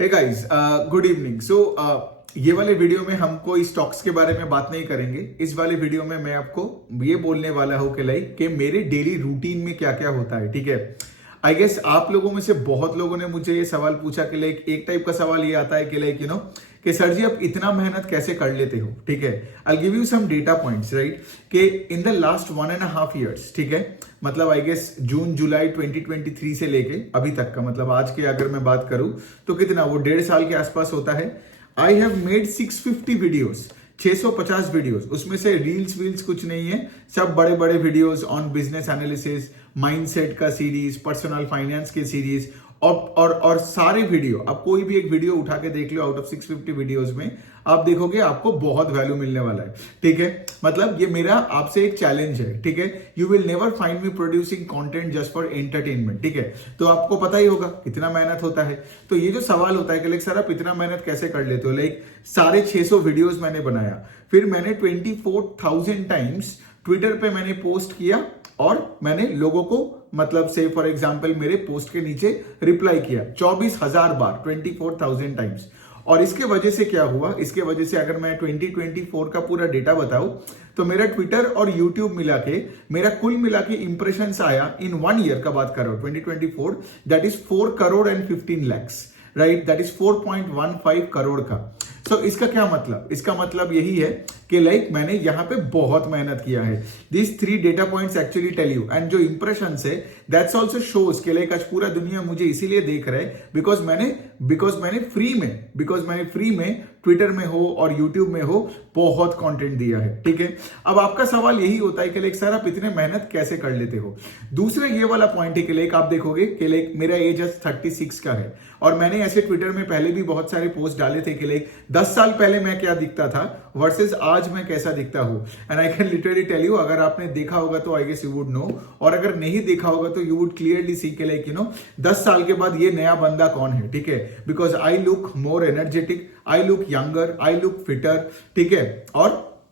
Hey guys, good evening. ये वाले video में हम कोई स्टॉक्स के बारे में बात नहीं करेंगे। इस वाले वीडियो में मैं आपको ये बोलने वाला हूं कि मेरे डेली रूटीन में क्या क्या होता है। ठीक है, आई गेस आप लोगों में से बहुत लोगों ने मुझे ये सवाल पूछा कि एक टाइप का सवाल ये आता है कि कि सर जी आप इतना मेहनत कैसे कर लेते हो। ठीक है, I give you some data points right, कि इन द लास्ट 1.5 years, ठीक है, मतलब आई गेस जून जुलाई 2023 से लेके अभी तक का, मतलब आज के अगर मैं बात करूं तो कितना वो 1.5 साल के आसपास होता है। I have made 650 videos, 650 videos, उसमें से रील्स वील्स कुछ नहीं है, सब बड़े बड़े videos on business analysis, mindset का सीरीज, पर्सनल फाइनेंस के सीरीज और सारे वीडियो, आप कोई भी एक वीडियो उठा के देख लो आउट ऑफ 650 वीडियोस में, आप देखोगे आपको बहुत वैल्यू मिलने वाला है। ठीक है, मतलब ये मेरा आपसे एक चैलेंज है। ठीक है, you will never find me producing content just for entertainment. ठीक है, तो आपको पता ही होगा कितना मेहनत होता है। तो ये जो सवाल होता है कि सर आप इतना मेहनत कैसे कर लेते हो, 650 वीडियोस मैंने बनाया, फिर मैंने 24,000 टाइम्स ट्विटर पे मैंने पोस्ट किया और मैंने लोगों को मतलब से फॉर एग्जांपल मेरे पोस्ट के नीचे रिप्लाई किया 24,000 बार, 24,000 टाइम्स। और इसके वजह से क्या हुआ, इसके वजह से अगर मैं 2024 का पूरा डेटा बताऊं तो मेरा ट्विटर और यूट्यूब मिला के मेरा कुल मिला के इंप्रेशंस आया इन 1 ईयर का बात कर रहा हूं 2024, that is 4 crore and 15 lakhs, right, that is 4.15 crore का। सो इसका क्या मतलब, इसका मतलब यही है कि मैंने यहां पे बहुत मेहनत किया है। This 3 data points actually tell you, and जो इंप्रेशन है दैट्स आल्सो शोज कि आज पूरा दुनिया मुझे इसीलिए देख रहा है बिकॉज मैंने फ्री में ट्विटर में हो और यूट्यूब में हो बहुत कंटेंट दिया है। ठीक है, अब आपका सवाल यही होता है कि सर आप इतने मेहनत कैसे कर लेते हो। दूसरा ये वाला पॉइंट है कि आप देखोगे कि मेरा एज 36 का है और मैंने ऐसे ट्विटर में पहले भी बहुत सारे पोस्ट डाले थे कि 10 साल पहले मैं क्या दिखता था वर्सेस आज मैं कैसा दिखता हूं। And I can literally tell you, अगर आपने देखा होगा तो I guess you would know, और अगर नहीं देखा होगा तो यू वुड क्लियरली सी के 10 साल के बाद ये नया बंदा कौन है। ठीक है, because I look more energetic, I look younger, I look fitter. ठीक है, और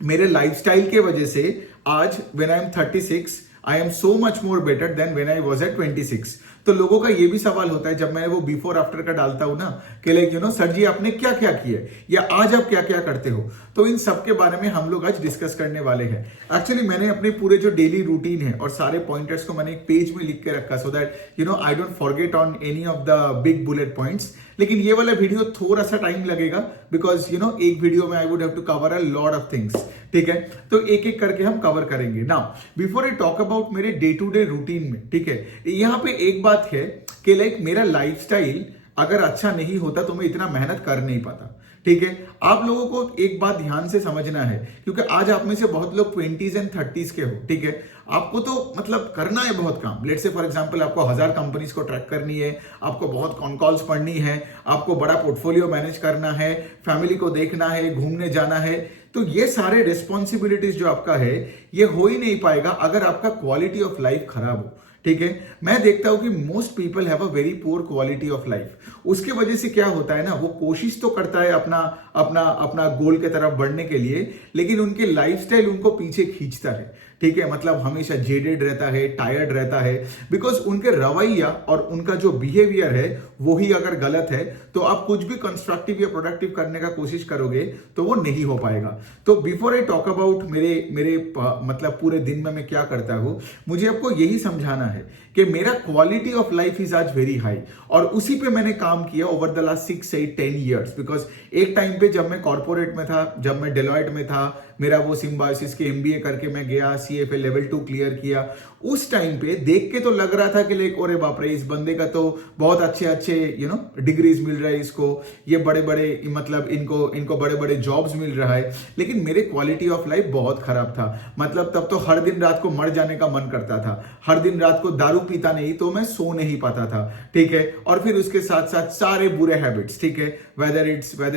मेरे लाइफस्टाइल के वजह से आज when I am 36 I am so much more better than when I was at 26। तो लोगों का ये भी सवाल होता है जब मैं वो बिफोर आफ्टर का डालता हूं ना कि सर जी आपने क्या क्या किया या आज आप क्या क्या करते हो, तो इन सब के बारे में हम लोग आज डिस्कस करने वाले हैं। एक्चुअली मैंने अपने पूरे जो डेली रूटीन है और सारे पॉइंटर्स को मैंने एक पेज में लिख के रखा so that I don't forget on any of the big bullet points. लेकिन ये वाला वीडियो थोड़ा सा टाइम लगेगा बिकॉज एक वीडियो में I would have to cover a lot of things. ठीक है, तो एक एक करके हम कवर करेंगे। Now before I talk about मेरे डे टू डे रूटीन में, ठीक है, यहाँ पे एक बात है कि मेरा लाइफस्टाइल अगर अच्छा नहीं होता तो मैं इतना मेहनत कर नहीं पाता। ठीक है, आप लोगों को एक बात ध्यान से समझना है क्योंकि आज आप में से बहुत लोग 20s एंड 30s के हो। ठीक है, आपको तो मतलब करना है बहुत काम। लेट्स से फॉर एग्जांपल आपको 1000 कंपनीज को ट्रैक करनी है, आपको बहुत कॉन कॉल्स पढ़नी है, आपको बड़ा पोर्टफोलियो मैनेज करना है, फैमिली को देखना है, घूमने जाना है। तो ये सारे रिस्पॉन्सिबिलिटीज जो आपका है ये हो ही नहीं पाएगा अगर आपका क्वालिटी ऑफ लाइफ खराब हो। ठीक है, मैं देखता हूं कि most people have a very poor quality of life. उसके वजह से क्या होता है ना, वो कोशिश तो करता है अपना अपना अपना गोल के तरफ बढ़ने के लिए, लेकिन उनके लाइफस्टाइल उनको पीछे खींचता है। ठीक है, मतलब हमेशा जेडेड रहता है, टायर्ड रहता है, बिकॉज उनके रवैया और उनका जो बिहेवियर है वो ही अगर गलत है तो आप कुछ भी कंस्ट्रक्टिव या प्रोडक्टिव करने का कोशिश करोगे तो वो नहीं हो पाएगा। तो बिफोर आई टॉक अबाउट मेरे मतलब पूरे दिन में मैं क्या करता हूं, मुझे आपको यही समझाना है कि मेरा क्वालिटी ऑफ लाइफ इज आज वेरी हाई और उसी पे मैंने काम किया over the last 6, 8, 10 years। Because एक टाइम पे जब मैं कॉर्पोरेट में था, जब मैं डेलॉयट में था, मेरा वो सिम्बायोसिस के MBA करके मैं गया, CFA लेवल 2 क्लियर किया, उस टाइम पे देख के तो लग रहा था कि अरे बाप रे, इस बंदे का तो बहुत अच्छे डिग्रीज मिल रहा है, इसको ये बड़े बड़े मतलब इनको बड़े बड़े जॉब्स मिल रहा है। लेकिन मेरे क्वालिटी ऑफ लाइफ बहुत खराब था। मतलब तब तो हर दिन रात को मर जाने का मन करता था, हर दिन रात को दारू पीता नहीं तो मैं सो नहीं पाता था। ठीक है, और फिर उसके साथ साथ सारे बुरे हैबिट्स। ठीक है, whether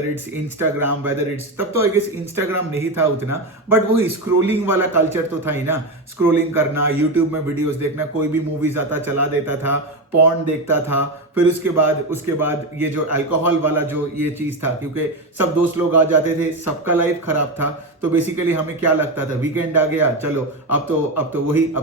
it's Instagram, whether it's, तब तो आई गेस इंस्टाग्राम नहीं था उतना, बट वही स्क्रोलिंग वाला कल्चर तो था ही ना, स्क्रोलिंग करना, यूट्यूब में वीडियोस देखना, कोई भी मूवीज आता चला देता था, पॉर्न देखता था, फिर उसके बाद ये जो अल्कोहल वाला जो ये चीज था, क्योंकि सब दोस्त लोग आ जाते थे, सबका लाइफ खराब था, तो बेसिकली हमें क्या लगता था, वीकेंड आ गया, चलो अब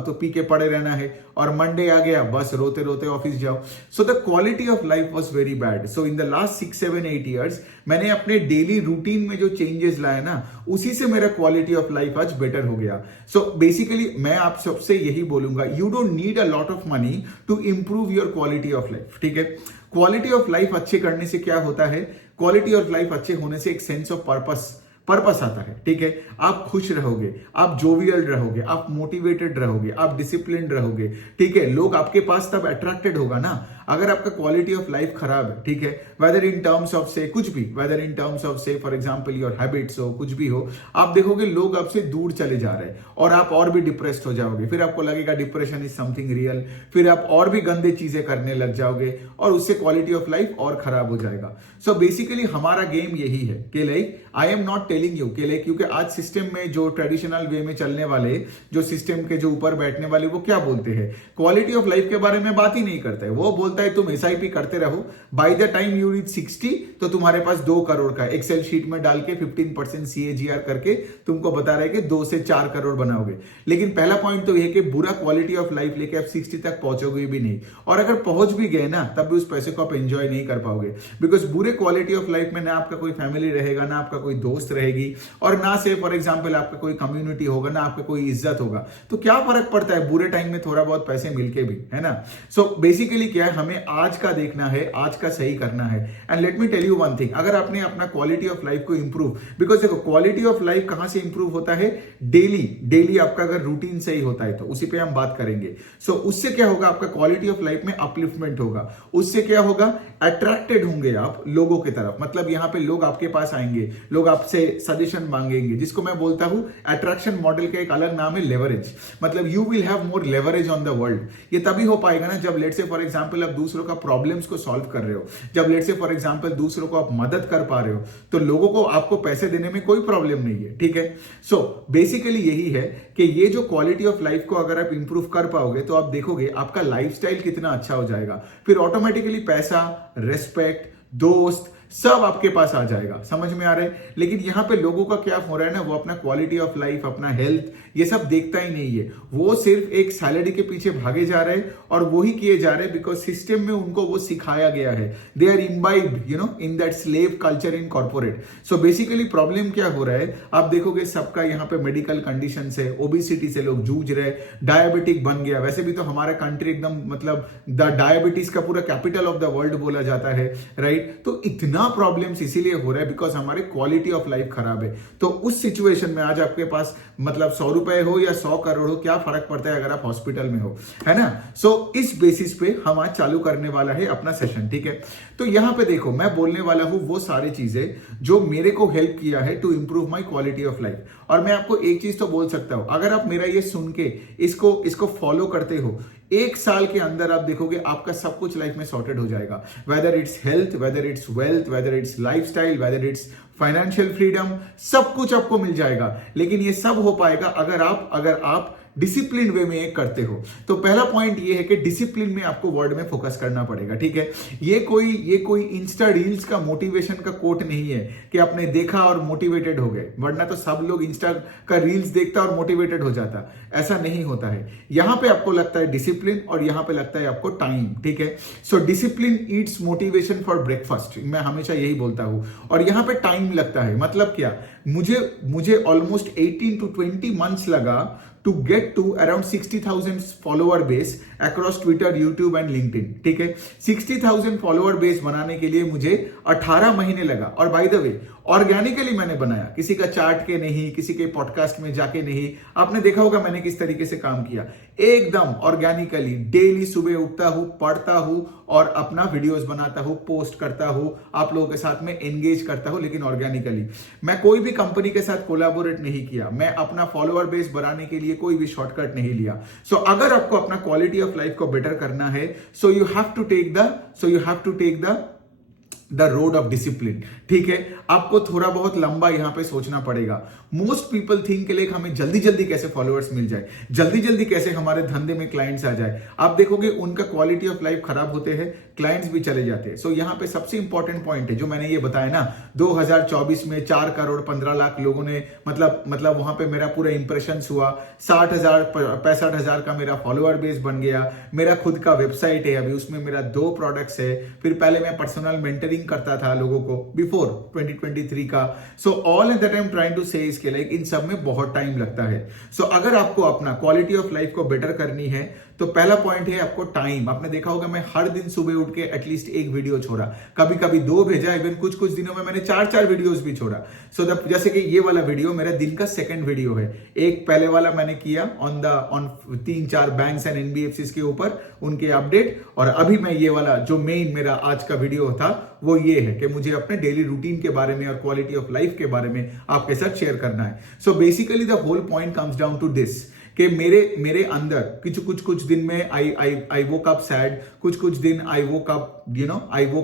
तो पी के पड़े रहना है, और मंडे आ गया, बस रोते रोते ऑफिस जाओ। So the quality of life was very bad. So in the last 6-7-8 years मैंने अपने डेली रूटीन में जो चेंजेस लाए ना, उसी से मेरा क्वालिटी ऑफ लाइफ आज बेटर हो गया। सो बेसिकली मैं आप सबसे यही बोलूंगा, you don't need a lot of money to improve your quality of life. ठीक है, क्वालिटी ऑफ लाइफ अच्छे करने से क्या होता है, क्वालिटी ऑफ लाइफ अच्छे होने से एक सेंस ऑफ पर्पस आता है। ठीक है, आप खुश रहोगे, आप जोवियल रहोगे, आप मोटिवेटेड रहोगे, आप डिसिप्लिन रहोगे। ठीक है, लोग आपके पास तब अट्रैक्टेड होगा ना। अगर आपका क्वालिटी ऑफ लाइफ खराब है, ठीक है, वेदर इन टर्म्स ऑफ से कुछ भी, वेदर इन टर्म्स ऑफ से फॉर एग्जांपल योर हैबिट्स हो, कुछ भी हो, आप देखोगे लोग आपसे दूर चले जा रहे हैं और आप और भी डिप्रेस्ड हो जाओगे। फिर आपको लगेगा डिप्रेशन इज समथिंग रियल, फिर आप और भी गंदे चीजें करने लग जाओगे और उससे क्वालिटी ऑफ लाइफ और खराब हो जाएगा। सो बेसिकली हमारा गेम यही है कि like I am not telling you कि लाइक, क्योंकि आज सिस्टम में जो ट्रेडिशनल वे में चलने वाले, जो सिस्टम के जो ऊपर बैठने वाले, वो क्या बोलते हैं, क्वालिटी ऑफ लाइफ के बारे में बात ही नहीं करते हैं। वो बोलता है तुम एसआईपी करते रहो, bye the time you reach 60 तो तुम्हारे पास 2 करोड़ का एक्सेल शीट में डाल के 15% CAGR करके तुमको बता रहे कि 2 से 4 करोड़ बनाओगे। लेकिन पहला पॉइंट तो यह कि बुरा क्वालिटी ऑफ लाइफ लेके आप 60 तक पहुंचोगे भी नहीं, और अगर पहुंच भी गए ना तब भी उस पैसे को आप एंजॉय नहीं कर पाओगे, बिकॉज बुरे क्वालिटी ऑफ लाइफ में ना आपका कोई फैमिली रहेगा, ना आपका कोई दोस्त रहेगी, और ना से फॉर एग्जांपल आपका कोई कम्युनिटी होगा, ना आपका कोई इज्जत होगा। तो क्या फर्क पड़ता है बुरे टाइम में थोड़ा बहुत पैसे मिलके भी, है ना। सो बेसिकली क्या है, हमें आज का देखना है, आज का सही करना है। And let me tell you one thing, अगर आपने अपना क्वालिटी ऑफ लाइफ को इंप्रूव, बिकॉज देखो क्वालिटी ऑफ लाइफ कहां से इंप्रूव होता है, डेली आपका अगर रूटीन सही होता है तो उसी पे हम बात करेंगे। सो उससे क्या होगा, आपका क्वालिटी ऑफ लाइफ में अपलिफ्टमेंट होगा, उससे क्या होगा, अट्रैक्टेड होंगे आप लोगों की तरफ, मतलब यहां पे लोग आपके पास आएंगे, लोग आपसे सजेशन मांगेंगे, जिसको मैं बोलता हूं अट्रैक्शन मॉडल का एक अलग नाम है लेवरेज। मतलब you will have more leverage on the world. ये तभी हो पाएगा ना जब लेट से फॉर एग्जांपल आप दूसरों का प्रॉब्लम्स को सॉल्व कर रहे हो, जब लेट से फॉर एग्जांपल दूसरों को आप मदद कर पा रहे हो, तो लोगों को आपको पैसे देने में कोई प्रॉब्लम नहीं है। ठीक है, सो बेसिकली यही है कि ये जो क्वालिटी ऑफ लाइफ को अगर आप इंप्रूव कर पाओगे तो आप देखोगे आपका लाइफस्टाइल कितना अच्छा हो जाएगा, फिर ऑटोमेटिकली पैसा, रेस्पेक्ट, दोस्त सब आपके पास आ जाएगा। समझ में आ रहा है। लेकिन यहां पे लोगों का क्या हो रहा है ना, वो अपना क्वालिटी ऑफ लाइफ, अपना हेल्थ, ये सब देखता ही नहीं है। वो सिर्फ एक सैलरी के पीछे भागे जा रहे हैं और वो ही किए जा रहे हैं बिकॉज सिस्टम में उनको वो सिखाया गया है। They are imbibed in that slave culture in corporate. So basically problem क्या हो रहा है, आप देखोगे सबका यहाँ पे मेडिकल कंडीशन से, ओबिसिटी से लोग जूझ रहे, डायबिटिक बन गया। वैसे भी तो हमारा कंट्री एकदम मतलब द डायबिटीज का पूरा कैपिटल ऑफ द वर्ल्ड बोला जाता है, राइट। तो इतना प्रॉब्लम्स इसीलिए हो रहा है बिकॉज हमारे क्वालिटी ऑफ लाइफ खराब है। तो उस सिचुएशन में आज आपके पास मतलब 100 रुपए हो या 100 करोड़ हो, क्या फर्क पड़ता है अगर आप हॉस्पिटल में हो, है ना। सो इस बेसिस पे हम आज चालू करने वाला है अपना सेशन। ठीक है, तो यहां पे देखो मैं बोलने वाला हूं वो सारी चीजें जो मेरे को हेल्प किया है to improve my quality of life. और मैं आपको एक चीज तो बोल सकता हूं, अगर आप मेरा ये सुन के इसको फॉलो करते हो, 1 साल के अंदर आप देखोगे आपका सब कुछ लाइफ में सॉर्टेड हो जाएगा। Whether it's health, whether it's wealth, whether it's lifestyle, whether it's financial freedom, सब कुछ आपको मिल जाएगा। लेकिन ये सब हो पाएगा अगर आप डिसिप्लिन वे में एक करते हो। तो पहला पॉइंट ये है कि डिसिप्लिन में आपको वर्ड में फोकस करना पड़ेगा। ठीक है, ये कोई इंस्टा रील्स का मोटिवेशन का कोट नहीं है कि आपने देखा और मोटिवेटेड हो गए, वरना तो सब लोग इंस्टा का रील्स देखता और मोटिवेटेड हो जाता। ऐसा नहीं होता है। यहां पे आपको लगता है डिसिप्लिन और यहां पे लगता है आपको टाइम। ठीक है, so discipline Yeats motivation for breakfast, मैं हमेशा यही बोलता हूं। और यहां पे टाइम लगता है, मतलब क्या, मुझे ऑलमोस्ट 18 to 20 मंथ्स लगा to get to around 60,000 follower base across Twitter, YouTube and LinkedIn। ठीक है, 60,000 follower base बनाने के लिए मुझे 18 महीने लगा। और बाय द वे ऑर्गेनिकली मैंने बनाया, किसी का चार्ट के नहीं, किसी के पॉडकास्ट में जाके नहीं। आपने देखा होगा मैंने किस तरीके से काम किया, एकदम ऑर्गेनिकली। डेली सुबह उठता हूं, पढ़ता हूं और अपना वीडियोस बनाता हूं, पोस्ट करता हूं, आप लोगों के साथ में एंगेज करता हूं, लेकिन ऑर्गेनिकली। मैं कोई भी कंपनी के साथ कोलैबोरेट नहीं किया, मैं अपना फॉलोअर बेस बढ़ाने के लिए कोई भी शॉर्टकट नहीं लिया। सो अगर आपको अपना क्वालिटी ऑफ लाइफ को बेटर करना है, so you have to take the the road of discipline. ठीक है, आपको थोड़ा बहुत लंबा यहां पे सोचना पड़ेगा। मोस्ट पीपल थिंक के लिए हमें जल्दी जल्दी कैसे फॉलोअर्स मिल जाए, जल्दी जल्दी कैसे हमारे धंधे में क्लाइंट्स आ जाए। आप देखोगे उनका क्वालिटी ऑफ लाइफ खराब होते हैं, क्लाइंट्स भी चले जाते हैं। सो यहां पे सबसे इंपॉर्टेंट पॉइंट है जो मैंने ये बताया ना, 2024 में 4 करोड़ 15 लाख लोगों ने मतलब वहां पे मेरा पूरा इंप्रेशन हुआ, 60,000 65,000 का मेरा फॉलोअर बेस बन गया, मेरा खुद का वेबसाइट है अभी, उसमें मेरा 2 प्रोडक्ट्स है। फिर पहले मैं पर्सनल मेंटरिंग करता था लोगों को बिफोर 2023 का। So all in that I am trying to say इसके लाइक इन सब में बहुत टाइम लगता है। सो अगर आपको अपना क्वालिटी ऑफ लाइफ को बेटर करनी है तो पहला पॉइंट है आपको टाइम। आपने देखा होगा मैं हर दिन सुबह उठ के एटलीस्ट 1 वीडियो छोड़ा, कभी कभी 2 भेजा, इवन कुछ दिनों में मैंने 4 वीडियोस भी छोड़ा। सो जैसे कि ये वाला वीडियो मेरा दिन का 2nd वीडियो है। एक पहले वाला मैंने किया ऑन 3-4 बैंक्स एंड एनबीएफसीज के ऊपर उनके अपडेट, और अभी मैं ये वाला जो मेन मेरा आज का वीडियो था वो ये है कि मुझे अपने डेली रूटीन के बारे में और क्वालिटी ऑफ लाइफ के बारे में आपके साथ शेयर करना है। So basically the whole point comes down to this कि मेरे अंदर कुछ दिन में आई वोक अप सैड, कुछ दिन आई वोक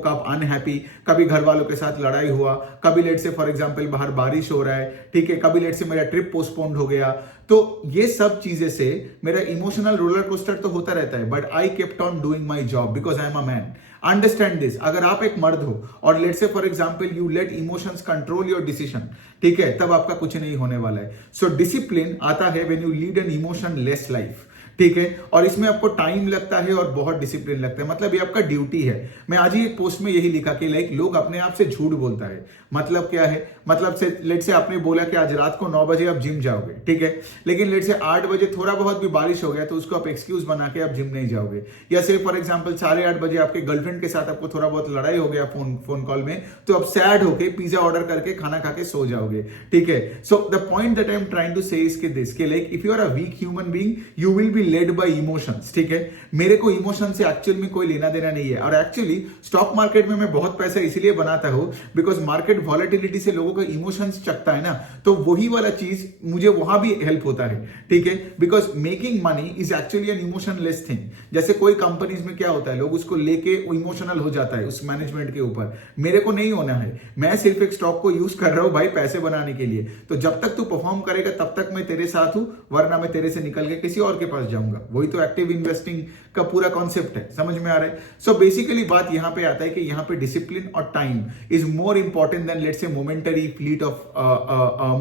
अप अनहैप्पी, कभी घर वालों के साथ लड़ाई हुआ, कभी लेट से फॉर एग्जांपल बाहर बारिश हो रहा है, ठीक है, कभी लेट से मेरा ट्रिप पोस्टपोन्ड हो गया। तो ये सब चीजें से मेरा इमोशनल रोलर कोस्टर तो होता रहता है, but I kept on doing my job because I am a man. Understand this, अगर आप एक मर्द हो और लेट से for example you let emotions control your decision, ठीक है, तब आपका कुछ नहीं होने वाला है। सो डिसिप्लिन आता है when you lead an emotion less life, ठीक है, और इसमें आपको टाइम लगता है और बहुत डिसिप्लिन लगता है, मतलब ये आपका ड्यूटी है। मैं आज ही एक पोस्ट में यही लिखा कि लाइक लोग अपने आप से झूठ बोलता है, मतलब क्या है, मतलब से लेट से आपने बोला कि आज रात को 9 बजे आप जिम जाओगे, ठीक है, लेकिन लेट से 8 बजे थोड़ा बहुत भी बारिश हो गया तो उसको आप एक्सक्यूज बना के आप जिम नहीं जाओगे। या से फॉर एग्जांपल 8:30 बजे आपके गर्लफ्रेंड के साथ आपको थोड़ा बहुत लड़ाई हो गया फोन कॉल में, तो आप सैड होके पिज्जा ऑर्डर करके खाना खा के सो जाओगे, ठीक है। So the point that I am trying to say is के दिस के like if you are a weak human being you will be led by emotions, ठीक है। मेरे को इमोशन से एक्चुअल में कोई लेना देना नहीं है, और एक्चुअली स्टॉक मार्केट में मैं बहुत पैसा इसलिए बनाता हूं बिकॉज मार्केट वॉलेटिलिटी से लोगों का इमोशंस चकता है ना, तो वही वाला चीज मुझे वहां भी हेल्प होता है, ठीक है, because making money is actually an emotionless thing. जैसे कोई कंपनीज में क्या होता है, लोग उसको लेके इमोशनल हो जाता है उस मैनेजमेंट के ऊपर, मेरे को नहीं होना है। मैं सिर्फ एक स्टॉक को यूज कर रहा हूं भाई पैसे बनाने के लिए, तो जब तक तू परफॉर्म करेगा तब तक मैं तेरे साथ हूं, वरना मैं तेरे से निकल के किसी और के पास जाऊंगा। वही तो एक्टिव इन्वेस्टिंग का पूरा कॉन्सेप्ट है, समझ में आ रहा है। सो बेसिकली बात यहां पे आता है कि यहां पे डिसिप्लिन और time is more important than let's say momentary fleet of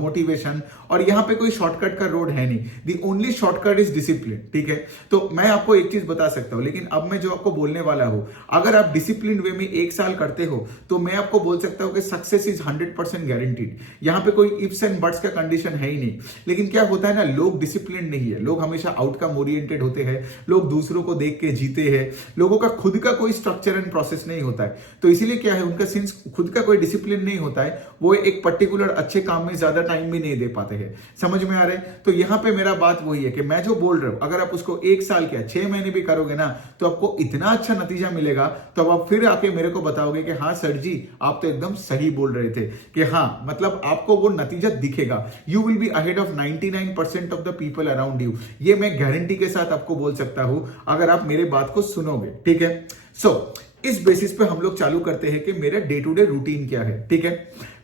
motivation, और यहां पे कोई शॉर्टकट का रोड है नहीं, the only shortcut is discipline, ठीक है। तो मैं आपको एक चीज बता सकता हूं, लेकिन अब मैं जो आपको बोलने वाला हूं, अगर आप डिसिप्लिन वे में 1 साल करते हो तो मैं आपको बोल सकता हूं कि सक्सेस इज 100% गारंटीड। यहां पे कोई इफ्स एंड बट्स का कंडीशन है ही नहीं। लेकिन क्या होता है ना, लोग डिसिप्लिन नहीं है, लोग हमेशा आउटकम ओरिएंटेड होते हैं, लोग दूसरों को देख के जीते हैं, लोगों का खुद का कोई स्ट्रक्चर एंड प्रोसेस नहीं होता है। तो इसीलिए क्या है, उनका सिंस खुद का कोई डिसिप्लिन नहीं होता है, वो एक पर्टिकुलर अच्छे काम में ज्यादा टाइम भी नहीं दे पाते हैं, समझ में आ रहे हैं। तो यहां पे मेरा बात वही है कि मैं जो बोल रहा हूं, अगर आप उसको 1 साल क्या 6 महीने भी करोगे ना, तो आपको इतना अच्छा नतीजा मिलेगा, तो आप फिर आके मेरे को बताओगे कि हाँ सर जी आप तो एकदम सही बोल रहे थे, कि हाँ मतलब आपको वो नतीजा दिखेगा। You will be ahead of 99% of the people around you, ये मैं गारंटी के साथ आपको बोल सकता हूं अगर आप मेरे बात को सुनोगे, ठीक है। सो इस बेसिस पे हम लोग चालू करते हैं कि मेरा डे टू डे रूटीन क्या है, ठीक है।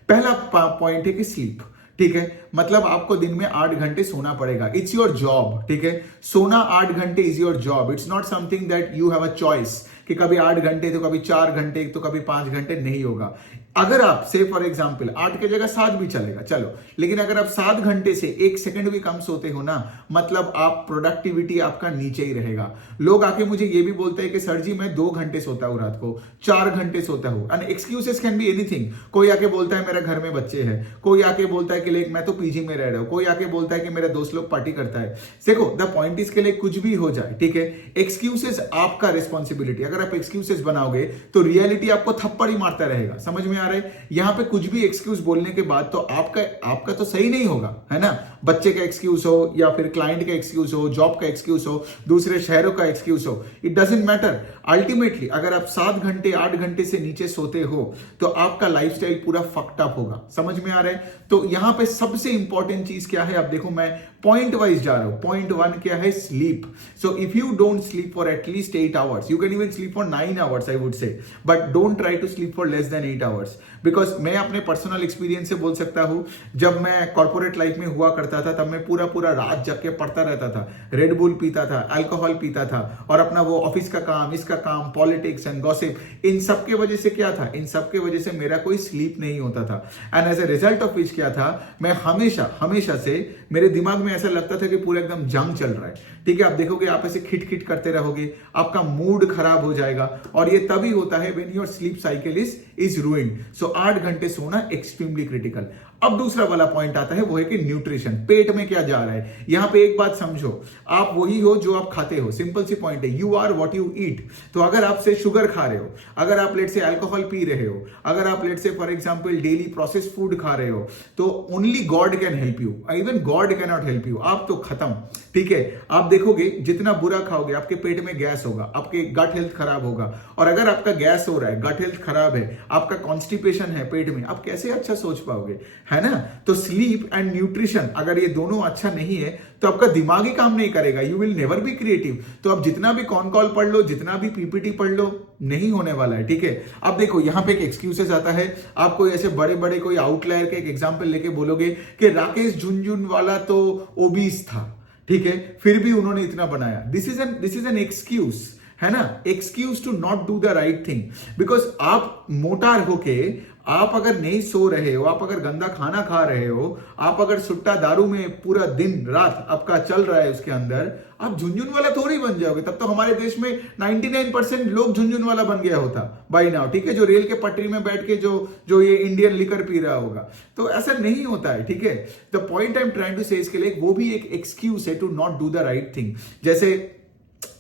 पहला पॉइंट है कि स्लीप, ठीक है, मतलब आपको दिन में 8 घंटे सोना पड़ेगा, इट्स योर जॉब, ठीक है। सोना 8 घंटे is your job, it's not something that you have a choice कि कभी 8 घंटे तो कभी 4 घंटे तो कभी 5 घंटे, नहीं होगा। अगर आप से फॉर एग्जांपल 8 की जगह 7 भी चलेगा, चलो, लेकिन अगर आप 7 घंटे से 1 सेकंड भी कम सोते हो ना, मतलब आप प्रोडक्टिविटी आपका नीचे ही रहेगा। लोग आके मुझे ये भी बोलते हैं कि सर जी मैं 2 घंटे सोता हूं रात को, 4 घंटे सोता हूं, and excuses can be anything. कोई आके बोलता है मेरा घर में बच्चे हैं, कोई आके बोलता है कि लाइक मैं तो पीजी में रह रहा हूं, कोई आके बोलता है कि मेरा दोस्त लोग पार्टी करता है। देखो द पॉइंट इज के लिए कुछ भी हो जाए, ठीक है, एक्सक्यूजेस आपका रिस्पॉन्सिबिलिटी। अगर आप एक्सक्यूजेस बनाओगे तो रियलिटी आपको थप्पड़ ही मारता रहेगा, समझ में आ रहा है। यहां पे कुछ भी एक्सक्यूज बोलने के बाद तो आपका तो सही नहीं होगा, है ना। बच्चे का एक्सक्यूज हो या फिर क्लाइंट का एक्सक्यूज हो, जॉब का एक्सक्यूज हो, दूसरे शहरों का एक्सक्यूज हो, इट डजेंट मैटर। अल्टीमेटली अगर आप 7 घंटे 8 घंटे से नीचे सोते हो तो आपका लाइफस्टाइल पूरा फक्ड अप होगा। समझ में आ रहा है? तो यहां पे सबसे इंपॉर्टेंट चीज क्या है, आप देखो मैं पॉइंट वाइज जा रहा हूं। पॉइंट 1 क्या है, sleep. So if you don't sleep for at least 8 hours, you can even sleep for 9 hours I would say, but don't try to sleep for less than 8 hours. Because मैं अपने personal experience से बोल सकता हूं, जब मैं कॉर्पोरेट लाइफ में हुआ करता था तब मैं पूरा पूरा रात जग के पढ़ता रहता था, रेड बुल पीता था, अल्कोहल पीता था, और अपना वो ऑफिस का काम, इसका काम, पॉलिटिक्स एंड गॉसिप, इन सब के वजह से क्या था, इन सब के वजह से मेरा कोई स्लीप नहीं होता था। And as a result of which क्या था, मैं हमेशा हमेशा से मेरे दिमाग में ऐसा लगता था कि पूरा एकदम जंग चल रहा है। ठीक है, आप देखोगे आप ऐसे खिट करते रहोगे, आपका मूड खराब हो जाएगा, और ये तभी होता है when your sleep cycle is ruined. So 8 घंटे सोना एक्सट्रीमली क्रिटिकल। अब दूसरा वाला पॉइंट आता है, वो है कि न्यूट्रिशन, पेट में क्या जा रहा है। यहां पे एक बात समझो, आप वही हो जो आप खाते हो। सिंपल सी पॉइंट है, you are what you eat. तो अगर आप से शुगर खा रहे हो, अगर आप लेट से अल्कोहल पी रहे हो, अगर आप लेट से for example daily process food खा रहे हो, तो only God can help you, even God can not help you. आप तो खत्म। ठीक है, आप देखोगे जितना बुरा खाओगे आपके पेट में गैस होगा, आपके गट हेल्थ खराब होगा, और अगर आपका गैस हो रहा है, गट हेल्थ खराब है, आपका कॉन्स्टिपेशन है पेट में, आप कैसे अच्छा सोच पाओगे, है ना? तो स्लीप एंड न्यूट्रिशन अगर ये दोनों अच्छा नहीं है तो आपका दिमाग ही काम नहीं करेगा, you will never be creative. तो आप जितना भी कॉन कॉल पढ़ लो, जितना भी पीपीटी पढ़ लो, नहीं होने वाला है। ठीक है, अब देखो यहां पे एक एक्सक्यूजेस आता है, आप कोई ऐसे बड़े बड़े कोई आउटलायर के एक एग्जांपल लेके बोलोगे कि राकेश झुनझुनवाला तो ओबीस था, ठीक है, फिर भी उन्होंने इतना बनाया। दिस इज एन एक्सक्यूज, है ना? Excuse to not do the right thing. Because आप मोटार होके, आप अगर नहीं सो रहे हो, आप अगर गंदा खाना खा रहे हो, आप अगर सुट्टा दारू में पूरा दिन रात आपका चल रहा है उसके अंदर, आप झुनझुन वाला थोड़ी बन जाओगे। तब तो हमारे देश में 99% लोग झुनझुन वाला बन गया होता बाई नाउ। ठीक है, जो रेल के पटरी में बैठ के जो ये इंडियन लिकर पी रहा होगा। तो ऐसा नहीं होता है। ठीक है, the point I am trying to say इसके लिए वो भी एक एक्सक्यूज है to not do the right thing. जैसे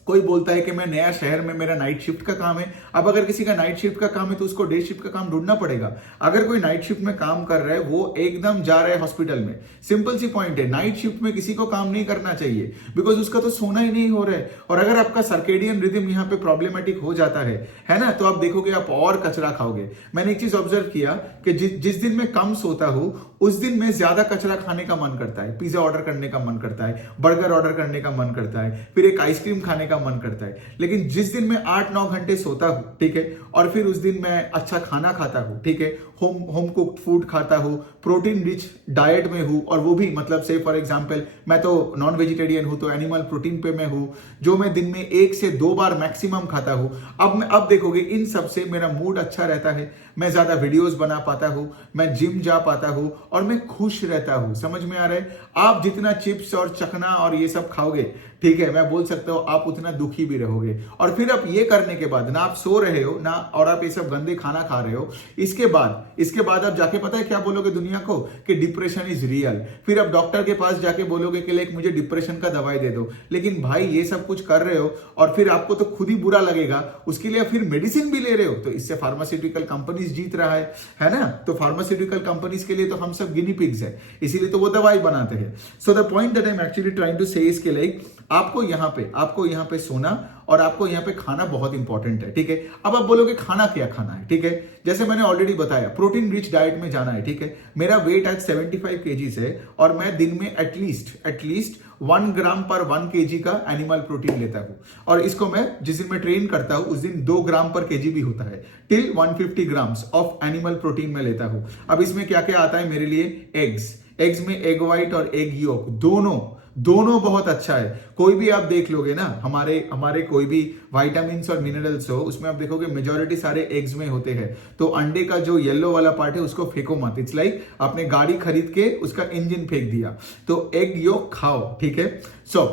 कोई बोलता है कि मैं नया शहर में, मेरा नाइट शिफ्ट का काम है। अब अगर किसी का नाइट शिफ्ट का काम है तो उसको डे शिफ्ट का काम ढूंढना पड़ेगा। अगर कोई नाइट शिफ्ट में काम कर रहा है, वो एकदम जा रहा है हॉस्पिटल में। सिंपल सी पॉइंट है, नाइट शिफ्ट में किसी को काम नहीं करना चाहिए, बिकॉज उसका तो सोना ही नहीं हो रहा है। और अगर आपका सर्केडियन रिदम यहाँ पे प्रॉब्लमेटिक हो जाता है ना, तो आप देखोगे आप और कचरा खाओगे। मैंने एक चीज ऑब्जर्व किया कि जिस दिन मैं कम सोता हूं उस दिन में ज्यादा कचरा खाने का मन करता है, पिज्जा ऑर्डर करने का मन करता है, बर्गर ऑर्डर करने का मन करता है, फिर एक आइसक्रीम खाने का मन करता है। लेकिन जिस दिन मैं 8-9 घंटे सोता हूं, ठीक है, और फिर उस दिन मैं अच्छा खाना खाता हूं, ठीक है, होम कुक्ड फूड खाता हूं, प्रोटीन रिच डाइट में हूं, और वो भी मतलब से फॉर एग्जांपल मैं तो नॉन वेजिटेरियन हूं, तो एनिमल प्रोटीन पे मैं हूं, जो मैं दिन में 1 से 2 बार मैक्सिमम खाता हूं। अब देखोगे इन सब से मेरा मूड अच्छा रहता है, मैं ज्यादा वीडियोस बना पाता हूं, मैं जिम जा पाता हूं, और मैं खुश रहता हूं। समझ में आ रहा है? आप जितना चिप्स और चखना और ये सब खाओगे, ठीक है, मैं बोल सकता हूं आप उतना दुखी भी रहोगे। और फिर आप ये करने के बाद ना आप सो रहे हो ना, और आप ये सब गंदे खाना खा रहे हो, इसके बाद आप जाके पता है क्या बोलोगे दुनिया को, कि डिप्रेशन इज रियल। फिर आप डॉक्टर के पास जाके बोलोगे कि लाइक मुझे डिप्रेशन का दवाई दे दो। लेकिन भाई ये सब कुछ कर रहे हो और फिर आपको तो खुद ही बुरा लगेगा, उसके लिए फिर मेडिसिन भी ले रहे हो, तो इससे फार्मास्यूटिकल कंपनीज जीत रहा है ना? तो फार्मास्यूटिकल कंपनीज के लिए तो हम सब गिनी पिग्स है, इसीलिए तो वो दवाई बनाते हैं। So the point that I am actually trying to say इसके लाइक आपको यहाँ पे सोना और आपको यहाँ पे खाना बहुत इंपॉर्टेंट है। ठीक है, अब आप बोलोगे खाना क्या खाना है? ठीक है, जैसे मैंने ऑलरेडी बताया प्रोटीन रिच डाइट में जाना है। ठीक है, मेरा वेट आज 75 kg है और मैं दिन में एटलीस्ट 1 ग्राम पर 1 kg का एनिमल प्रोटीन लेता हूं, और इसको मैं जिस दिन मैं ट्रेन करता हूं उस दिन 2 ग्राम पर kg भी होता है, till 150 grams of animal protein में लेता हूं। अब इसमें क्या क्या आता है मेरे लिए? एग्स में एग व्हाइट और एग योक दोनों बहुत अच्छा है। कोई भी आप देख लोगे ना, हमारे कोई भी विटामिन्स और मिनरल्स हो, उसमें आप देखोगे मेजॉरिटी सारे एग्स में होते हैं। तो अंडे का जो येलो वाला पार्ट है उसको फेंको मत। इट्स लाइक आपने गाड़ी खरीद के उसका इंजन फेंक दिया। तो एग योक खाओ, ठीक है। सो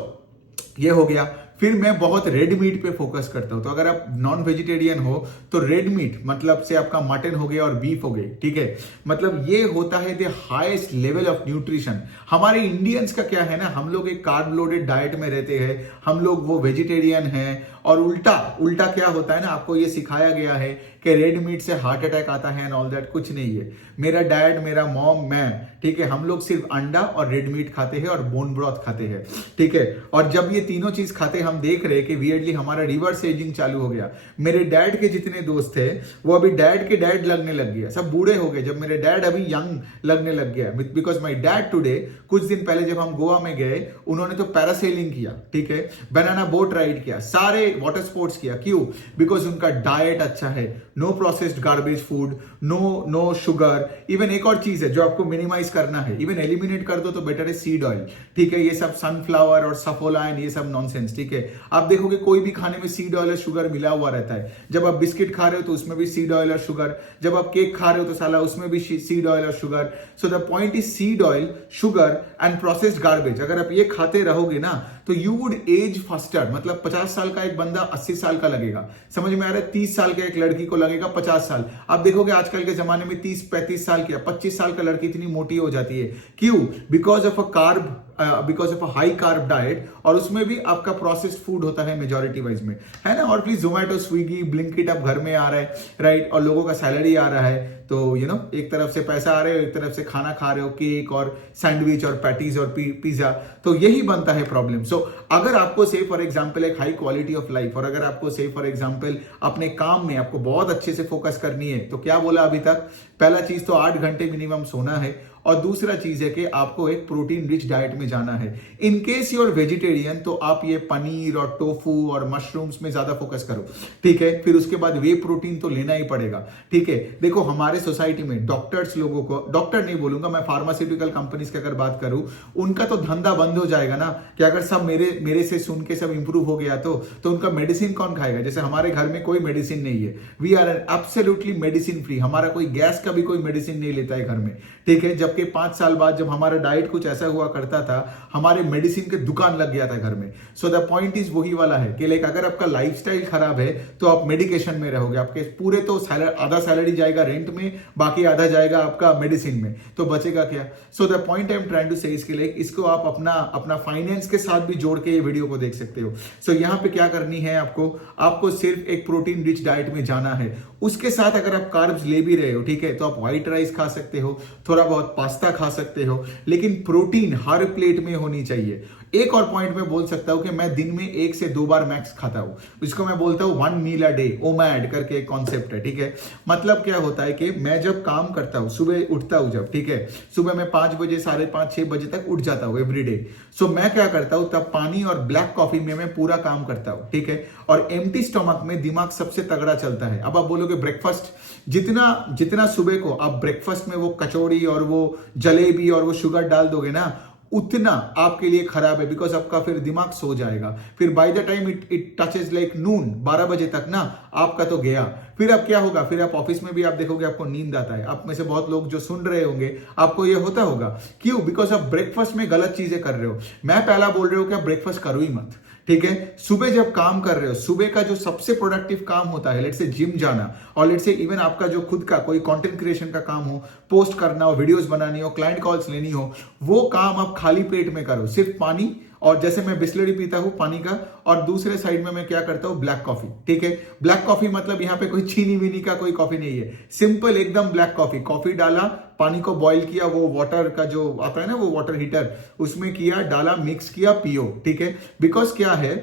ये हो गया। फिर मैं बहुत रेड मीट पे फोकस करता हूं। तो अगर आप नॉन वेजिटेरियन हो तो रेड मीट मतलब से आपका मटन हो गया और बीफ हो गई, ठीक है, मतलब ये होता है the highest level of nutrition. हमारे इंडियंस का क्या है ना, हम लोग एक कार्ब लोडेड डाइट में रहते हैं, हम लोग वो वेजिटेरियन हैं, और उल्टा क्या होता है ना, आपको ये सिखाया गया है कि कि रेड मीट से हार्ट अटैक आता है एंड ऑल दैट, कुछ नहीं है। मेरा डैड, मेरा मॉम, मैं, ठीक है, हम लोग सिर्फ अंडा और रेड मीट खाते हैं और बोन ब्रॉथ खाते हैं, ठीक है। और जब ये तीनों चीज खाते हम देख रहे कि वियर्डली हमारा रिवर्स एजिंग चालू हो गया। मेरे डैड के जितने दोस्त थे वो अभी डैड के डैड लगने लग गया, सब बूढ़े हो गए, जब मेरे डैड अभी यंग लगने लग गया। बिकॉज माई डैड टुडे, कुछ दिन पहले जब हम गोवा में गए, उन्होंने तो पैरासेलिंग किया, ठीक है, बनाना बोट राइड किया, सारे वाटर स्पोर्ट्स किया। क्यों? बिकॉज उनका डाइट अच्छा है, no processed garbage food, no sugar. Even एक और चीज है जो आपको मिनिमाइज करना है, इवन एलिमिनेट कर दो तो बेटर है सीड ऑयल, ठीक है। ये सब सनफ्लावर और सफोला एंड ये सब नॉनसेंस, ठीक है। आप देखोगे कोई भी खाने में सीड ऑयल और शुगर मिला हुआ रहता है। जब आप बिस्किट खा रहे हो तो उसमें भी सीड ऑयल और शुगर, जब आप केक खा रहे हो तो साला उसमें भी सीड ऑयल और sugar. So the point is seed oil, sugar and processed garbage. अगर आप ये खाते रहोगे ना तो यू वुड एज फास्टर। मतलब 50 साल का एक बंदा 80 साल का लगेगा, समझ में आ रहा है? 30 साल का एक लड़की को लगेगा 50 साल। आप देखोगे आजकल के जमाने में 30-35 साल की, 25 साल का लड़की इतनी मोटी हो जाती है। क्यों? Because of a carb, because of a high carb diet, और उसमें भी आपका प्रोसेस्ड फूड होता है मेजोरिटी वाइज में, है ना। और प्लीज जोमेटो, स्विगी, ब्लिंकिट अब घर में आ रहा है, राइट, और लोगों का सैलरी आ रहा है, तो यू नो एक तरफ से पैसा आ रहे हो, एक तरफ से खाना खा रहे हो, केक और सैंडविच और पैटीज और पिज्जा, तो यही बनता है प्रॉब्लम। सो अगर आपको से फॉर एग्जांपल एक हाई क्वालिटी ऑफ लाइफ, और अगर आपको से फॉर एग्जांपल अपने काम में आपको बहुत अच्छे से फोकस करनी है, तो क्या बोला अभी तक? पहला चीज तो 8 घंटे मिनिमम सोना है, और दूसरा चीज है कि आपको एक प्रोटीन रिच डाइट में जाना है। In case you are vegetarian तो आप ये पनीर और टोफू और मशरूम्स में ज्यादा फोकस करो, ठीक है। फिर उसके बाद वे प्रोटीन तो लेना ही पड़ेगा, ठीक है। देखो हमारे सोसाइटी में डॉक्टर्स लोगों को, डॉक्टर नहीं बोलूंगा मैं, फार्मास्यूटिकल कंपनीज की अगर बात करूं, उनका तो धंधा बंद हो जाएगा ना कि अगर सब मेरे से सुन के सब इंप्रूव हो गया तो उनका मेडिसिन कौन खाएगा? जैसे हमारे घर में कोई मेडिसिन नहीं है, we are absolutely medicine free. हमारा कोई गैस का भी कोई मेडिसिन नहीं लेता है घर में, ठीक है। जबकि 5 साल बाद जब हमारा डाइट कुछ ऐसा हुआ करता था, हमारे मेडिसिन के दुकान लग गया था घर में। सो द पॉइंट इज वही वाला है कि लाइक अगर आपका लाइफस्टाइल खराब है तो आप मेडिकेशन में रहोगे, आपके पूरे तो आधा सैलरी जाएगा रेंट में, बाकी आधा जाएगा आपका मेडिसिन में, तो बचेगा क्या? So the point I am trying to say इसके लिए, इसको आप अपना फाइनेंस के साथ भी जोड़ के ये वीडियो को देख सकते हो। सो यहाँ पे क्या करनी है आपको सिर्फ एक प्रोटीन रिच डाइट में जाना है। उसके साथ अगर आप कार्ब्स ले भी रहे हो, ठीक है, तो आप व्हाइट राइस खा सकते हो, थोड़ा बहुत पास्ता खा सकते हो, लेकिन प्रोटीन हर प्लेट में होनी चाहिए। एक और पॉइंट में बोल सकता हूं कि मैं दिन में 1 से 2 बार मैक्स खाता हूं, इसको मैं बोलता हूं 1 मील अ डे, ओमैड करके एक कॉन्सेप्ट है, ठीक है। मतलब क्या होता है कि मैं जब काम करता हूं, सुबह उठता हूं जब, ठीक है, सुबह मैं 5 बजे, 5:30, 6 बजे तक उठ जाता हूं एवरी डे। सो मैं क्या करता हूं, तब पानी और ब्लैक कॉफी में मैं पूरा काम करता हूं, ठीक है, और एम्प्टी स्टमक में दिमाग सबसे तगड़ा चलता है। अब आप बोलोगे ब्रेकफास्ट, जितना सुबह को आप ब्रेकफास्ट में वो कचौड़ी और वो जलेबी और वो शुगर डाल दोगे ना, उतना आपके लिए खराब है, बिकॉज आपका फिर दिमाग सो जाएगा। फिर by the time it touches like noon, 12 बजे तक ना आपका तो गया। फिर अब क्या होगा? फिर आप ऑफिस में भी आप देखोगे आपको नींद आता है। आप में से बहुत लोग जो सुन रहे होंगे आपको ये होता होगा। क्यों? बिकॉज आप ब्रेकफास्ट में गलत चीजें कर रहे हो। मैं पहला बोल रहा हूं कि आप ब्रेकफास्ट करो ही मत, ठीक है। सुबह जब काम कर रहे हो, सुबह का जो सबसे प्रोडक्टिव काम होता है, लेट से जिम जाना, और लेट से इवन आपका जो खुद का कोई कंटेंट क्रिएशन का काम हो, पोस्ट करना हो, वीडियोस बनानी हो, क्लाइंट कॉल्स लेनी हो, वो काम आप खाली पेट में करो, सिर्फ पानी, और जैसे मैं बिस्लरी पीता हूं पानी का, और दूसरे साइड में मैं क्या करता हूं, ब्लैक कॉफी, ठीक है। ब्लैक कॉफी मतलब यहां पे कोई चीनी वीनी का कोई कॉफी नहीं है, सिंपल एकदम ब्लैक कॉफी। कॉफी डाला, पानी को बॉईल किया, वो वाटर का जो आता है ना, वो वाटर हीटर, उसमें किया, डाला, मिक्स किया, पियो, ठीक है। बिकॉज क्या है,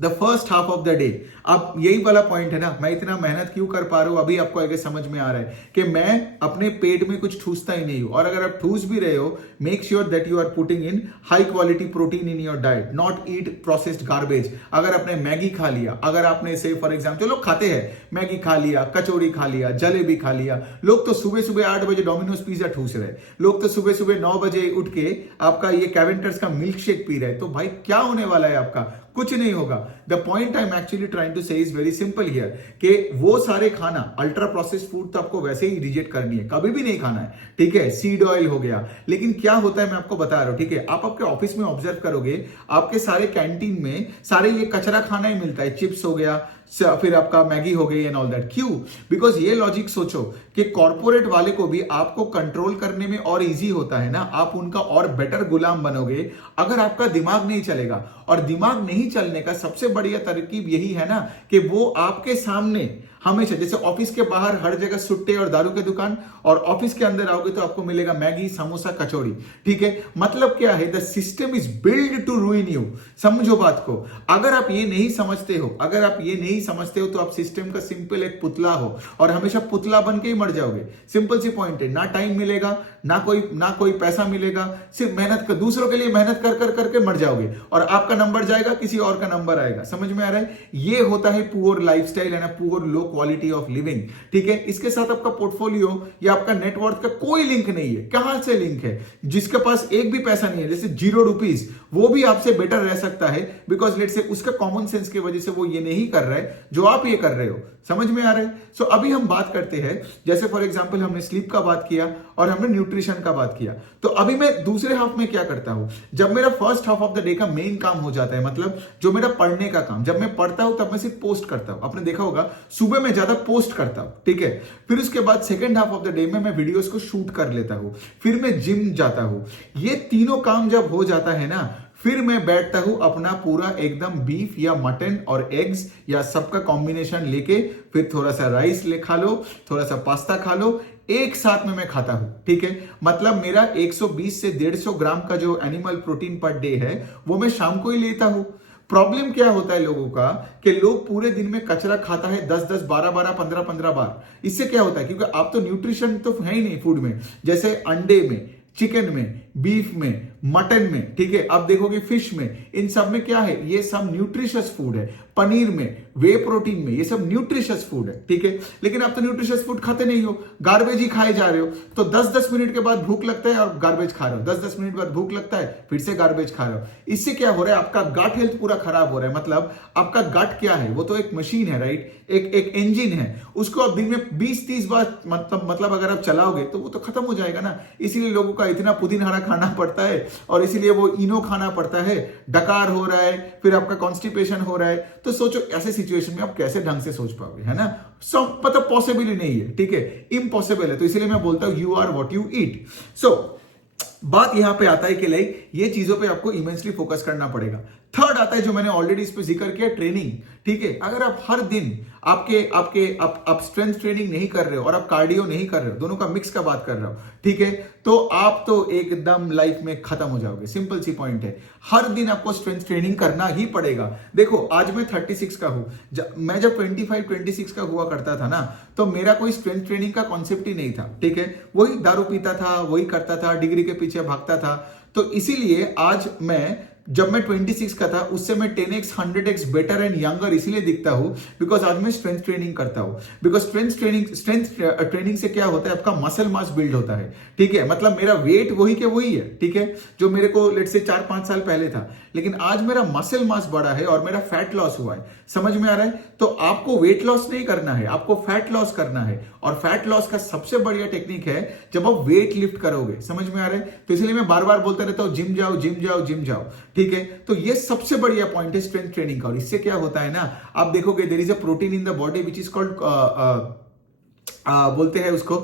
the first half of the day, अब यही वाला पॉइंट है ना, मैं इतना मेहनत क्यों कर पा रहा हूं, अभी आपको आगे समझ में आ रहा है कि मैं अपने पेट में कुछ ठूसता ही नहीं हूं। और अगर आप ठूस भी रहे हो, make sure that you are putting in high quality protein in your diet, not eat processed garbage. अगर आपने मैगी खा लिया, अगर आपने से फॉर एग्जाम्पल, लोग खाते हैं, मैगी खा लिया, कचौड़ी खा लिया, जलेबी खा लिया, लोग तो सुबह सुबह 8 बजे डोमिनोज पिज्जा ठूस रहे, लोग तो सुबह सुबह 9 बजे उठ के आपका ये कैवेंटर्स का मिल्क शेक पी रहे। तो भाई क्या होने वाला है आपका? कुछ नहीं होगा। The point I am actually trying to say is very simple here, कि वो सारे खाना, अल्ट्रा प्रोसेस्ड फूड तो आपको वैसे ही रिजेक्ट करनी है, कभी भी नहीं खाना है, ठीक है। सीड ऑयल हो गया, लेकिन क्या होता है मैं आपको बता रहा हूं, ठीक है। आप आपके ऑफिस में ऑब्जर्व करोगे, आपके सारे कैंटीन में सारे ये कचरा खाना ही मिलता है, चिप्स हो गया, फिर आपका मैगी हो गई एंड ऑल दैट। क्यों? बिकॉज ये लॉजिक सोचो कि कॉर्पोरेट वाले को भी आपको कंट्रोल करने में और इजी होता है ना, आप उनका और बेटर गुलाम बनोगे अगर आपका दिमाग नहीं चलेगा। और दिमाग नहीं चलने का सबसे बढ़िया तरकीब यही है ना कि वो आपके सामने हमेशा। जैसे ऑफिस के बाहर हर जगह सुट्टे और दारू की दुकान, और ऑफिस के अंदर आओगे तो आपको मिलेगा मैगी, समोसा, कचौड़ी, ठीक है। मतलब क्या है, the system is build to ruin you. समझो बात को। अगर आप ये नहीं समझते हो, अगर आप ये नहीं समझते हो तो आप सिस्टम का सिंपल एक पुतला हो और हमेशा पुतला बन के ही मर जाओगे। सिंपल सी पॉइंट है, ना टाइम मिलेगा, ना कोई पैसा मिलेगा, सिर्फ मेहनत कर, दूसरों के लिए मेहनत कर कर करके मर जाओगे और आपका नंबर जाएगा, किसी और का नंबर आएगा। समझ में आ रहा है? ये होता है poor lifestyle and poor low quality of living, ठीक है। इसके साथ आपका पोर्टफोलियो या आपका नेटवर्थ का कोई लिंक नहीं है। कहां से लिंक है? जिसके पास एक भी पैसा नहीं है, जैसे 0 रुपीज, वो भी आपसे बेटर रह सकता है, बिकॉज लेट से उसका कॉमन सेंस की वजह से वो ये नहीं कर रहा है जो आप ये कर रहे हो। समझ में आ रहा है? सो अभी हम बात करते हैं, जैसे फॉर एग्जांपल हमने स्लीप का बात किया और हमने न्यूट्रिशन का बात किया। तो अभी मैं दूसरे हाफ में क्या करता हूं, जब मेरा first half of the day का मेन काम हो जाता है, मतलब जो मेरा पढ़ने का काम, जब मैं पढ़ता हूं तब मैं सिर्फ पोस्ट करता हूं। आपने देखा होगा सुबह में ज्यादा पोस्ट करता हूं, ठीक है। फिर उसके बाद second half of the day में मैं वीडियोस को शूट कर लेता हूं, फिर मैं जिम जाता हूं। ये तीनों काम जब हो जाता है ना, फिर मैं बैठता हूं अपना पूरा एकदम बीफ या मटन और एग्स या सबका कॉम्बिनेशन लेके, फिर थोड़ा सा राइस ले खा लो, थोड़ा सा पास्ता खा लो, एक साथ में मैं खाता हूं, ठीक है। मतलब मेरा 120 से 150 ग्राम का जो एनिमल प्रोटीन पर डे है वो मैं शाम को ही लेता हूं। प्रॉब्लम क्या होता है लोगों का, कि लोग पूरे दिन में कचरा खाता है 10-10, 12-12, 15-15 बार। इससे क्या होता है, क्योंकि आप तो न्यूट्रिशन तो है ही नहीं फूड में, जैसे अंडे में, चिकन में, बीफ में, मटन में, ठीक है। आप देखोगे फिश में, इन सब में क्या है, ये सब न्यूट्रिशियस फूड है। पनीर में, वे प्रोटीन में, ये सब न्यूट्रिशियस फूड है, ठीक है। लेकिन आप तो न्यूट्रिशियस फूड खाते नहीं हो, गार्बेज ही खाए जा रहे हो। तो 10-10 मिनट के बाद भूख लगता है और गार्बेज खा रहे हो, 10-10 मिनट बाद भूख लगता है, फिर से गार्बेज खा रहे हो। इससे क्या हो रहा है, आपका गट हेल्थ पूरा खराब हो रहा है। मतलब आपका गट क्या है, वो तो एक मशीन है, राइट, एक इंजन है। उसको आप दिन में 20-30 बार मतलब अगर आप चलाओगे तो वो तो खत्म हो जाएगा ना। इसीलिए लोगों का इतना पुदीना खाना पड़ता है और इसीलिए वो इनो खाना पड़ता है, डकार हो रहा है, फिर आपका कॉन्स्टिपेशन हो रहा है। तो सोचो ऐसे सिचुएशन में आप कैसे ढंग से सोच पाओगे, है ना। सब मतलब पॉसिबल ही नहीं है, ठीक है, इम्पॉसिबल है। तो इसीलिए मैं बोलता हूं you are what you eat. So बात यहां पे आता है कि लाइक ये चीजों पे आपको इमेंसली फोकस करना पड़ेगा। थर्ड आता है जो मैंने ऑलरेडी इस पे जिक्र किया, ट्रेनिंग, ठीक है। अगर आप हर दिन आप स्ट्रेंथ ट्रेनिंग नहीं कर रहे हो और आप कार्डियो नहीं कर रहे हो, दोनों का मिक्स का बात कर रहे हो, ठीक है, तो आप तो एकदम लाइफ में खत्म हो जाओगे। सिंपल सी पॉइंट है, हर दिन आपको स्ट्रेंथ ट्रेनिंग करना ही पड़ेगा। देखो आज मैं 36 का हूं, मैं जब 25-26 का हुआ करता था ना, तो मेरा कोई स्ट्रेंथ ट्रेनिंग का कॉन्सेप्ट ही नहीं था, ठीक है। वही दारू पीता था, वही करता था, डिग्री के पीछे भागता था। तो इसीलिए आज जब मैं 26 का था, उससे मैं 10x 100x better and younger इसीलिए दिखता हूं बिकॉज आज मैं स्ट्रेंथ ट्रेनिंग करता हूं। बिकॉज स्ट्रेंथ ट्रेनिंग से क्या होता है, आपका मसल मास बिल्ड होता है, ठीक है। मतलब मेरा वेट वही के वही है, ठीक है, जो मेरे को लेट से 4-5 साल पहले था, लेकिन आज मेरा मसल मास बढ़ा है और मेरा फैट लॉस हुआ है। समझ में आ रहा है? तो आपको वेट लॉस नहीं करना है, आपको फैट लॉस करना है। और फैट लॉस का सबसे बढ़िया टेक्निक है जब आप वेट लिफ्ट करोगे। समझ में आ रहा है? तो इसलिए मैं बार बार बोलता रहता हूं जिम जाओ, जिम जाओ, जिम जाओ, ठीक है। तो ये सबसे बढ़िया पॉइंट है स्ट्रेंथ ट्रेनिंग का। और इससे क्या होता है ना, आप देखोगे there is a protein in the body which is called बोलते हैं उसको,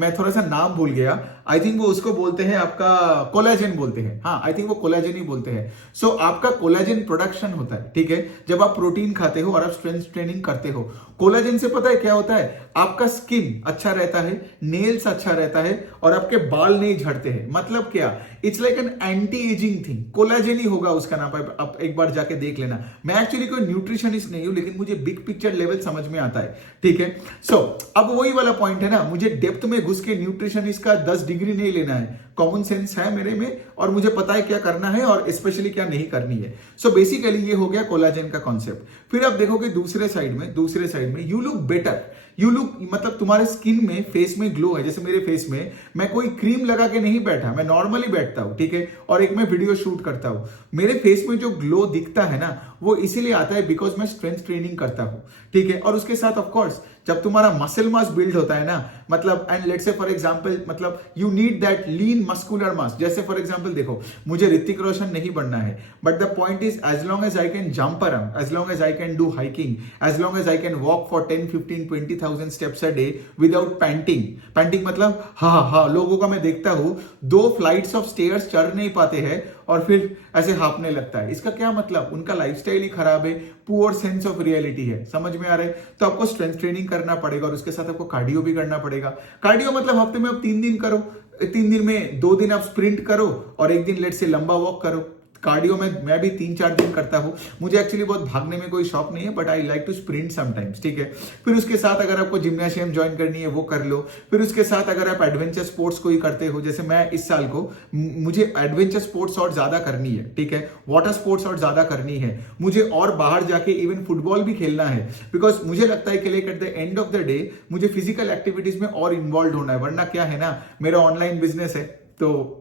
मैं थोड़ा सा नाम भूल गया, आई थिंक वो उसको बोलते हैं आपका कोलेजन बोलते हैं। हाँ, आई थिंक वो कोलेजन ही बोलते हैं। सो आपका कोलेजन प्रोडक्शन होता है, ठीक है, जब आप प्रोटीन खाते हो और आप स्ट्रेंथ ट्रेनिंग करते हो। कोलेजन से पता है क्या होता है, आपका स्किन अच्छा रहता है, नेल्स अच्छा रहता है और आपके बाल नहीं झड़ते हैं। मतलब क्या, it's like an anti ageing thing. Collagen ही होगा उसका नाम, आप एक बार जाके देख लेना। मैं एक्चुअली कोई न्यूट्रिशनिस्ट नहीं हूं, लेकिन मुझे बिग पिक्चर लेवल समझ में आता है, ठीक है। सो अब वही वाला पॉइंट है ना, मुझे डेप्थ में घुस के न्यूट्रिशनिस्ट का 10 डिग्री नहीं लेना है। कॉमन सेंस है मेरे में और मुझे पता है क्या करना है और स्पेशली क्या नहीं करनी है। सो बेसिकली ये हो गया कोलाजन का कॉन्सेप्ट। फिर आप देखोगे दूसरे साइड में you look better, you look, मतलब तुम्हारे स्किन में, फेस में ग्लो है। जैसे मेरे फेस में मैं कोई क्रीम लगा के नहीं बैठा, मैं नॉर्मली बैठता हूं, ठीक है, और एक मैं वीडियो शूट करता हूं। मेरे फेस में जो ग्लो दिखता है ना, वो इसीलिए आता है बिकॉज मैं स्ट्रेंथ ट्रेनिंग करता हूं, ठीक है। और उसके साथ ऑफ कोर्स जब तुम्हारा मसल मास बिल्ड होता है ना, मतलब and let's say for example, मतलब you need that lean muscular mass. जैसे फॉर एग्जांपल देखो, मुझे ऋतिक रोशन नहीं बनना है, but the point is as long as I can jump around, as long as I can do hiking, as long as I can walk for 10, 15, 20,000 steps a day without panting मतलब हाँ, लोगों का मैं देखता हूं 2 फ्लाइट्स ऑफ स्टेयर्स चढ़ नहीं पाते हैं और फिर ऐसे हाँफने लगता है। इसका क्या मतलब? उनका लाइफस्टाइल ही खराब है, पुअर सेंस ऑफ रियलिटी है। समझ में आ रहा है? तो आपको स्ट्रेंथ ट्रेनिंग करना पड़ेगा और उसके साथ आपको कार्डियो भी करना पड़ेगा। कार्डियो मतलब हफ्ते में आप 3 दिन करो, 3 दिन में 2 दिन आप स्प्रिंट करो और 1 दिन लेट से लंबा वॉक करो। कार्डियो में मैं भी 3-4 दिन करता हूं। मुझे एक्चुअली बहुत भागने में कोई शौक नहीं है, but I like to sprint sometimes, ठीक है। फिर उसके साथ अगर आपको जिम्नाशियम ज्वाइन करनी है वो कर लो। फिर उसके साथ अगर आप एडवेंचर स्पोर्ट्स कोई करते हो, जैसे मैं इस साल को मुझे एडवेंचर स्पोर्ट्स और ज्यादा करनी है, ठीक है, वाटर स्पोर्ट्स और ज्यादा करनी है, मुझे और बाहर जाके इवन फुटबॉल भी खेलना है, बिकॉज मुझे लगता है कि like eight the end of the day मुझे फिजिकल एक्टिविटीज में और इन्वॉल्व होना है। वरना क्या है ना, मेरा ऑनलाइन बिजनेस है तो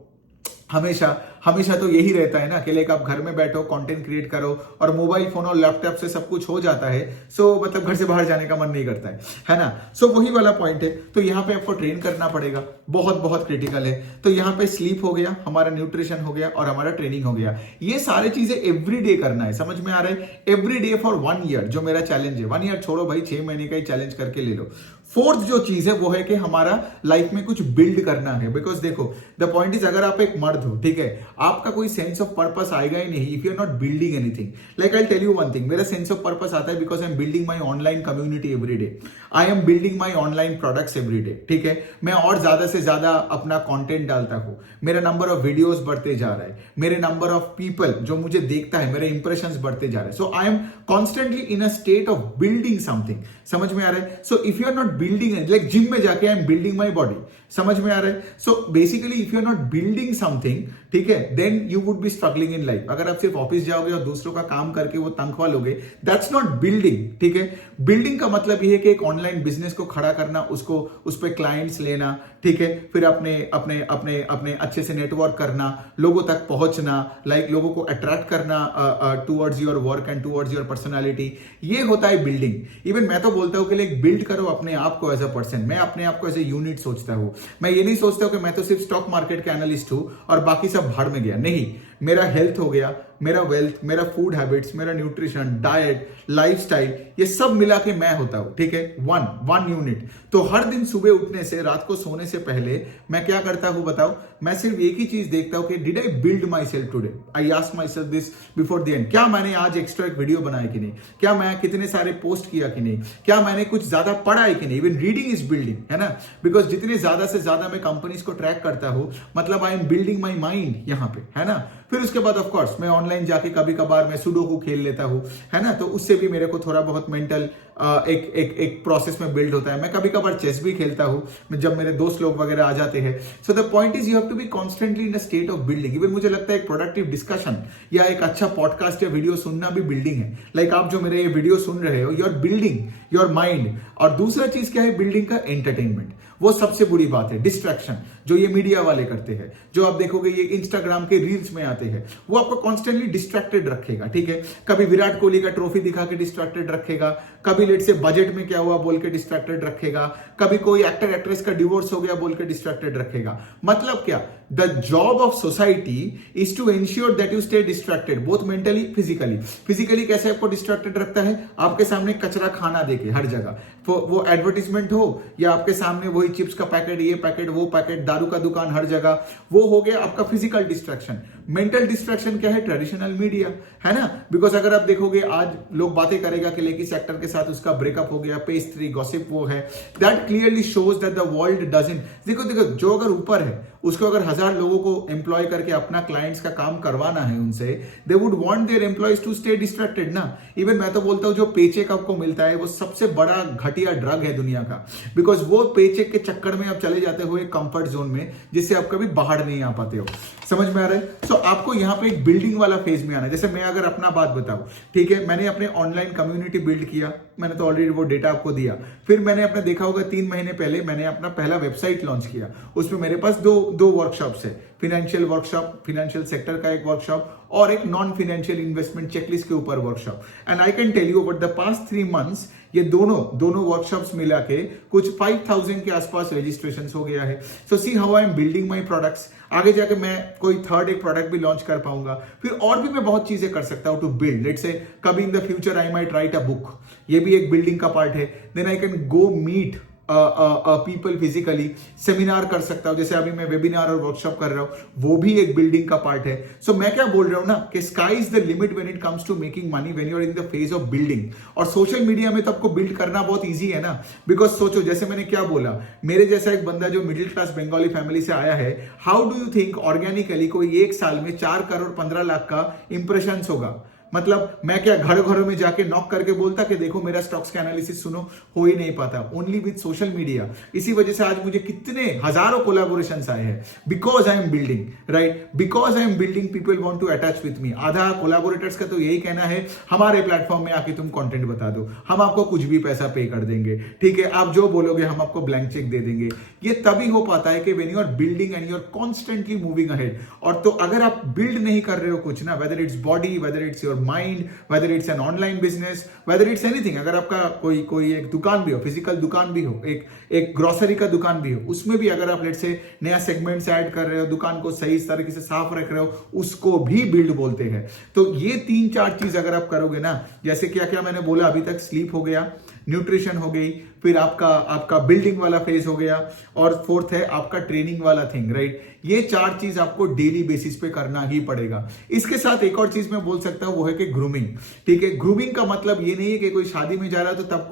हमेशा तो यही रहता है ना कि लाइक आप घर में बैठो, कंटेंट क्रिएट करो और मोबाइल फोन और लैपटॉप से सब कुछ हो जाता है। सो मतलब घर से बाहर जाने का मन नहीं करता है ना। सो वही वाला पॉइंट है। तो यहाँ पे आपको ट्रेन करना पड़ेगा, बहुत बहुत क्रिटिकल है। तो यहाँ पे स्लीप हो गया, हमारा न्यूट्रिशन हो गया और हमारा ट्रेनिंग हो गया। ये सारी चीजें एवरी डे करना है। समझ में आ रहा है? एवरी डे फॉर 1 ईयर जो मेरा चैलेंज है। 1 ईयर छोड़ो भाई, 6 महीने का ही चैलेंज करके ले लो। फोर्थ जो चीज है वो है कि हमारा लाइफ में कुछ बिल्ड करना है। बिकॉज देखो, द पॉइंट इज, अगर आप एक मर्द हो, ठीक है, आपका कोई सेंस ऑफ पर्पस आएगा ही नहीं if you are not building anything. Like I tell you one thing, मेरा सेंस ऑफ पर्पस आता है because I am building my online community every day, I am building my online products every day, ठीक है। मैं और ज्यादा से ज्यादा अपना कंटेंट डालता हूं, मेरा नंबर ऑफ वीडियोस बढ़ते जा रहा है, मेरे नंबर ऑफ पीपल जो मुझे देखता है, मेरे इंप्रेशंस बढ़ते जा रहे हैं। So I am constantly in a state of building something. समझ में आ रहा है? So if you are not building, like gym में जाके I am building my body. समझ में आ रहा है? So basically if you are not building something, ठीक है, then you would be struggling in life. अगर आप सिर्फ ऑफिस जाओगे और दूसरों का काम करके वो तनख्वाह लोगे, दैट्स नॉट बिल्डिंग, ठीक है। बिल्डिंग का मतलब ये है कि एक ऑनलाइन बिजनेस को खड़ा करना, उसको उस पर क्लाइंट्स लेना, ठीक है, फिर अपने अपने अपने अपने अच्छे से नेटवर्क करना, लोगों तक पहुंचना, लाइक लोगों को अट्रैक्ट करना towards your work and towards your personality. ये होता है बिल्डिंग। इवन मैं तो बोलता हूं कि लाइक बिल्ड करो अपने आप को एज अ पर्सन। मैं अपने आप को एज ए यूनिट सोचता हूं। मैं ये नहीं सोचता हूं कि मैं तो सिर्फ स्टॉक मार्केट के एनालिस्ट हूं और बाकी सब भाड़ में गया। नहीं, मेरा हेल्थ हो गया, मेरा वेल्थ, मेरा फूड हैबिट्स, मेरा न्यूट्रिशन, डाइट, लाइफस्टाइल, ये सब मिला के मैं होता हूं, ठीक है, वन यूनिट। तो हर दिन सुबह उठने से रात को सोने से पहले मैं क्या करता हूं बताओ? मैं सिर्फ एक ही चीज देखता हूं कि did I build my self today? I ask my self this before the end. क्या मैंने आज एक्स्ट्रा एक वीडियो बनाया कि नहीं? क्या मैं कितने सारे पोस्ट किया कि नहीं? क्या मैंने कुछ ज्यादा पढ़ा है कि नहीं? इवन रीडिंग इज बिल्डिंग, है ना। बिकॉज जितने ज्यादा से ज्यादा मैं कंपनीज को ट्रैक करता हूं, मतलब आई एम बिल्डिंग माई माइंड यहाँ पे, है ना। फिर उसके बाद ऑफ कोर्स मैं ऑनलाइन जाके कभी कभार मैं सुडोकू खेल लेता हूं, है ना। तो उससे भी मेरे को थोड़ा बहुत मेंटल एक प्रोसेस में बिल्ड होता है। मैं कभी कभार चेस भी खेलता हूं जब मेरे दोस्त लोग वगैरह आ जाते हैं। So the point is you have to be constantly in a state of building. Even मुझे लगता है एक प्रोडक्टिव डिस्कशन या एक अच्छा पॉडकास्ट या वीडियो सुनना भी बिल्डिंग है। लाइक आप जो मेरे ये वीडियो सुन रहे हो, you are building your mind. और दूसरा चीज क्या है बिल्डिंग का? एंटरटेनमेंट। वो सबसे बुरी बात है, डिस्ट्रैक्शन, जो ये मीडिया वाले करते हैं, जो आप देखोगे ये इंस्टाग्राम के रील्स में आते हैं, वो आपको कॉन्स्टेंटली डिस्ट्रैक्टेड रखेगा, ठीक है। कभी विराट कोहली का ट्रॉफी दिखा के डिस्ट्रैक्टेड रखेगा, कभी लेट से बजट में क्या हुआ बोल के डिस्ट्रैक्टेड रखेगा, कभी कोई एक्टर एक्ट्रेस का डिवोर्स हो गया बोल के डिस्ट्रैक्टेड रखेगा। मतलब क्या? The job of society is to ensure that you stay distracted, both mentally physically. Physically कैसे आपको डिस्ट्रैक्टेड रखता है? आपके सामने कचरा खाना देके हर जगह, वो एडवर्टीजमेंट हो या आपके सामने वही चिप्स का पैकेट, ये पैकेट, वो पैकेट, दारू का दुकान हर जगह, वो हो गया आपका फिजिकल डिस्ट्रैक्शन। मेंटल डिस्ट्रैक्शन क्या है? ट्रेडिशनल मीडिया, है ना। बिकॉज अगर आप देखोगे आज लोग बातें करेगा कि लेकिन सेक्टर के साथ उसका ब्रेकअप हो गया, पेज 3 गॉसिप वो है, that clearly shows that the world doesn't. देखो जो अगर ऊपर है उसको अगर 1000 लोगों को एम्प्लॉय करके अपना क्लाइंट्स का काम करवाना है उनसे, they would want their employees to stay distracted ना। इवन मैं तो बोलता हूं जो पेचेक आपको मिलता है वो सबसे बड़ा घटिया ड्रग है दुनिया का। बिकॉज वो पेचेक के चक्कर में आप चले जाते हो एक कंफर्ट जोन में जिससे आप कभी बाहर नहीं आ पाते हो। समझ में आ रहा है? सो आपको यहाँ पे एक बिल्डिंग वाला फेज में आना है। जैसे मैं अगर अपना बात बताऊं, ठीक है, मैंने अपने ऑनलाइन कम्युनिटी बिल्ड किया, मैंने तो ऑलरेडी वो डेटा आपको दिया। फिर मैंने अपने देखा होगा 3 महीने पहले मैंने अपना पहला वेबसाइट लॉन्च किया। उसमें मेरे पास दो वर्कशॉप्स है, फिनेंशियल वर्कशॉप, फिनेंशियल सेक्टर का एक वर्कशॉप और एक नॉन फिनेंशियल इन्वेस्टमेंट चेकलिस्ट के ऊपर workshop. And I can tell you over the past 3 months ये दोनों वर्कशॉप्स मिला के कुछ 5000 के आसपास रजिस्ट्रेशन हो गया है। So see how I am building my products. आगे जाके मैं कोई थर्ड एक प्रोडक्ट भी लॉन्च कर पाऊंगा। फिर और भी मैं बहुत चीजें कर सकता हूं टू बिल्ड। लेट्स से कभी in the future I might write a book, ये भी एक बिल्डिंग का पार्ट है। Then I can go meet people physically, seminar कर सकता हूं, जैसे अभी मैं वेबिनार और वर्कशॉप कर रहा हूं, वो भी एक बिल्डिंग का पार्ट है। सो मैं क्या बोल रहा हूं ना कि sky is the limit when it comes to making money when you are in the phase of building. और सोशल मीडिया में तो आपको बिल्ड करना बहुत ईजी है ना, बिकॉज सोचो जैसे मैंने क्या बोला, मेरे जैसा एक बंदा जो मिडिल क्लास बंगाली फैमिली से आया है, how do you think organically कोई एक साल में 4 करोड़ 15 लाख का इंप्रेशन होगा? मतलब मैं क्या घर घरों में जाके नॉक करके बोलता कि देखो मेरा स्टॉक्स का एनालिसिस सुनो, हो ही नहीं पाता, ओनली विद सोशल मीडिया। इसी वजह से आज मुझे कितने हजारों कोलैबोरेशंस आए हैं, because I am building, right, because I am building, people want to attach with me. आधा कोलैबोरेटर्स का तो यही कहना है हमारे प्लेटफॉर्म में आके तुम कंटेंट बता दो, हम आपको कुछ भी पैसा पे कर देंगे, ठीक है, आप जो बोलोगे हम आपको ब्लैंक चेक दे देंगे। ये तभी हो पाता है कि when you are building and you are constantly moving ahead. और तो अगर आप बिल्ड नहीं कर रहे हो कुछ ना, whether its body, whether it's your mind, whether it's an online business, whether it's anything, अगर आपका कोई एक दुकान भी हो, फिजिकल दुकान भी हो, एक ग्रोसरी का दुकान भी हो, उसमें भी अगर आप लेट से नया सेगमेंट्स ऐड कर रहे हो, दुकान को सही तरीके से साफ रख रहे हो, उसको भी बिल्ड बोलते हैं। तो ये 3-4 चीज अगर आप करोगे ना, जैसे क्या क्या मैंने बोला अभी तक, स्लीप हो गया, न्यूट्रिशन हो गई, फिर आपका बिल्डिंग वाला फेज हो गया, और फोर्थ है आपका ट्रेनिंग वाला थिंग, राइट। ये 4 चीज आपको डेली बेसिस पे करना ही पड़ेगा। इसके साथ एक और चीज मैं बोल सकता हूं, वो है कि ग्रूमिंग, ठीक है। ग्रूमिंग का मतलब ये नहीं है कि कोई शादी में जा रहा है तो तब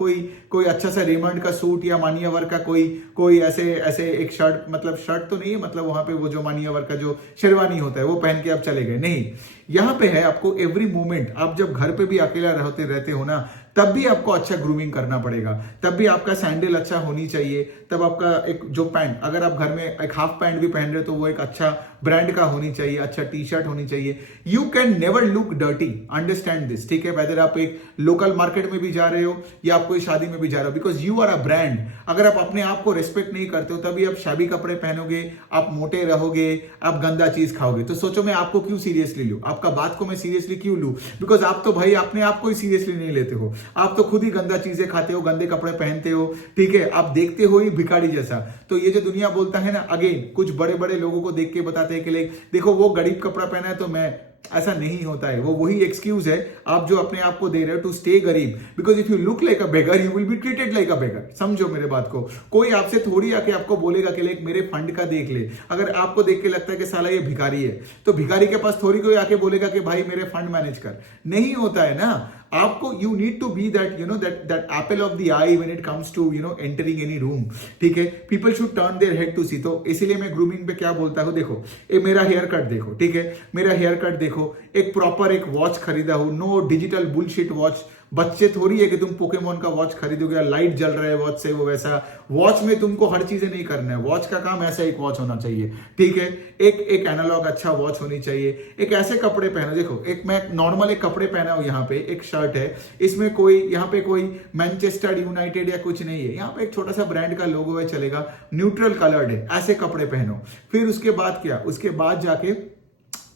कोई अच्छा सा रेमंड का सूट या मानियावर का कोई ऐसे एक शर्ट, मतलब शर्ट तो नहीं है, मतलब वहां पे वो जो मानियावर का जो शेरवानी होता है वो पहन के आप चले गए, नहीं। यहां पे है आपको एवरी मोमेंट, आप जब घर पे भी अकेला रहते हो ना, तब भी आपको अच्छा ग्रूमिंग करना पड़ेगा, तब भी आपका सैंडल अच्छा होनी चाहिए, तब आपका एक जो पैंट, अगर आप घर में एक हाफ पैंट भी पहन रहे हो तो वो एक अच्छा ब्रांड का होनी चाहिए, अच्छा टी शर्ट होनी चाहिए। You can never look dirty, understand this, ठीक है। वेदर आप एक लोकल मार्केट में भी जा रहे हो या आप कोई शादी में भी जा रहे हो, because you are a brand. अगर आप अपने आप को रिस्पेक्ट नहीं करते हो तभी आप शाबी कपड़े पहनोगे, आप मोटे रहोगे, आप गंदा चीज खाओगे। तो सोचो मैं आपको क्यों सीरियसली लूं, आपका बात को मैं सीरियसली क्यों लूं? बिकॉज आप तो भाई अपने आप को ही सीरियसली नहीं लेते हो, आप तो खुद ही गंदा चीजें खाते हो, गंदे कपड़े पहनते हो, ठीक है, आप देखते हो ही भिखारी जैसा। तो ये जो दुनिया बोलता है ना, अगेन कुछ बड़े बड़े लोगों को देख के बताते हैं कि लाइक देखो वो गरीब कपड़ा पहना है तो मैं, ऐसा नहीं होता है। वो वही एक्सक्यूज है आप जो अपने आप को दे रहे हो टू स्टे गरीब, because if you look like a beggar you will be treated like a beggar. समझो मेरे बात को, कोई आपसे थोड़ी आके आपको बोलेगा कि लाइक मेरे फंड का देख ले। अगर आपको देख के लगता है कि साला ये भिखारी है, तो भिखारी के पास थोड़ी कोई आके बोलेगा कि भाई मेरे फंड मैनेज कर, नहीं होता है ना। आपको you need to be that that apple of the eye when it comes to entering any room, ठीक है। People should turn their head to see. तो इसीलिए मैं ग्रूमिंग पे क्या बोलता हूं, देखो ये मेरा हेयर कट देखो, ठीक है, मेरा हेयर कट देखो, एक प्रॉपर एक वॉच खरीदा हो, नो डिजिटल बुलशिट वॉच। बच्चे थोड़ी है कि तुम पोकेमोन का वॉच खरीदोगे या लाइट जल रहा है वॉच से, वो वैसा वॉच में तुमको हर चीजें नहीं करना है। वॉच का काम ऐसा एक वॉच होना चाहिए, ठीक है। एक एनालॉग अच्छा वॉच होनी चाहिए। एक ऐसे कपड़े पहनो, देखो एक मैं नॉर्मल एक कपड़े पहना हूं, यहाँ पे एक शर्ट है, इसमें यहाँ पे कोई मैनचेस्टर यूनाइटेड या कुछ नहीं है, यहाँ पे एक छोटा सा ब्रांड का लोगो है, चलेगा, न्यूट्रल कलर्ड है, ऐसे कपड़े पहनो। फिर उसके बाद क्या, उसके बाद जाके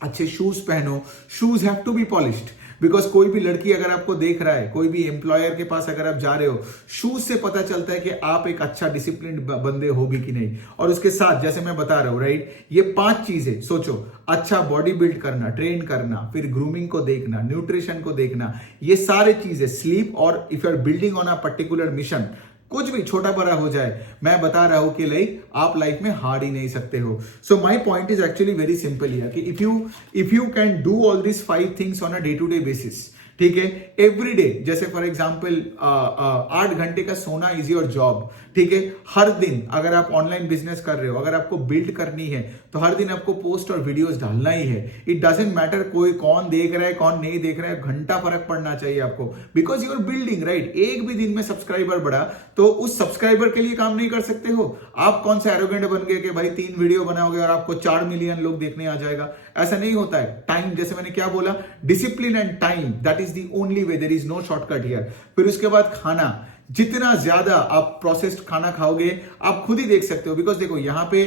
अच्छे शूज पहनो। Shoes have to be polished, because कोई भी लड़की अगर आपको देख रहा है, कोई भी एम्प्लॉयर के पास अगर आप जा रहे हो, शूज से पता चलता है कि आप एक अच्छा डिसिप्लिन बंदे हो भी कि नहीं। और उसके साथ जैसे मैं बता रहा हूं, राइट, ये 5 चीजें सोचो, अच्छा बॉडी बिल्ड करना, ट्रेन करना, फिर ग्रूमिंग को देखना, न्यूट्रिशन को देखना, ये सारे चीजें, स्लीप, और if you are building on a particular mission, कुछ भी छोटा बड़ा हो जाए, मैं बता रहा हूं कि लाइक आप लाइफ में हार ही नहीं सकते हो। So my point is actually very simple here कि if you can do all this 5 things on a day to day basis, ठीक है, एवरी डे, जैसे फॉर एग्जाम्पल 8 घंटे का सोना इज योर जॉब, ठीक है। हर दिन अगर आप ऑनलाइन बिजनेस कर रहे हो, अगर आपको बिल्ड करनी है तो हर दिन आपको पोस्ट और वीडियोस डालना ही है। इट डजंट मैटर कोई कौन देख रहा है कौन नहीं देख रहा है, घंटा फर्क पड़ना चाहिए आपको, because you are building, right. एक भी दिन में सब्सक्राइबर बढ़ा तो उस सब्सक्राइबर के लिए काम नहीं कर सकते हो आप। कौन सा एरोगेंट बन गए कि भाई 3 वीडियो बनाओगे और आपको 4 मिलियन लोग देखने आ जाएगा, ऐसा नहीं होता है। टाइम, जैसे मैंने क्या बोला, discipline and time, that is the only way, there is no shortcut here. फिर उसके बाद खाना, जितना ज्यादा आप प्रोसेस्ड खाना खाओगे आप खुद ही देख सकते हो, बिकॉज देखो यहां पे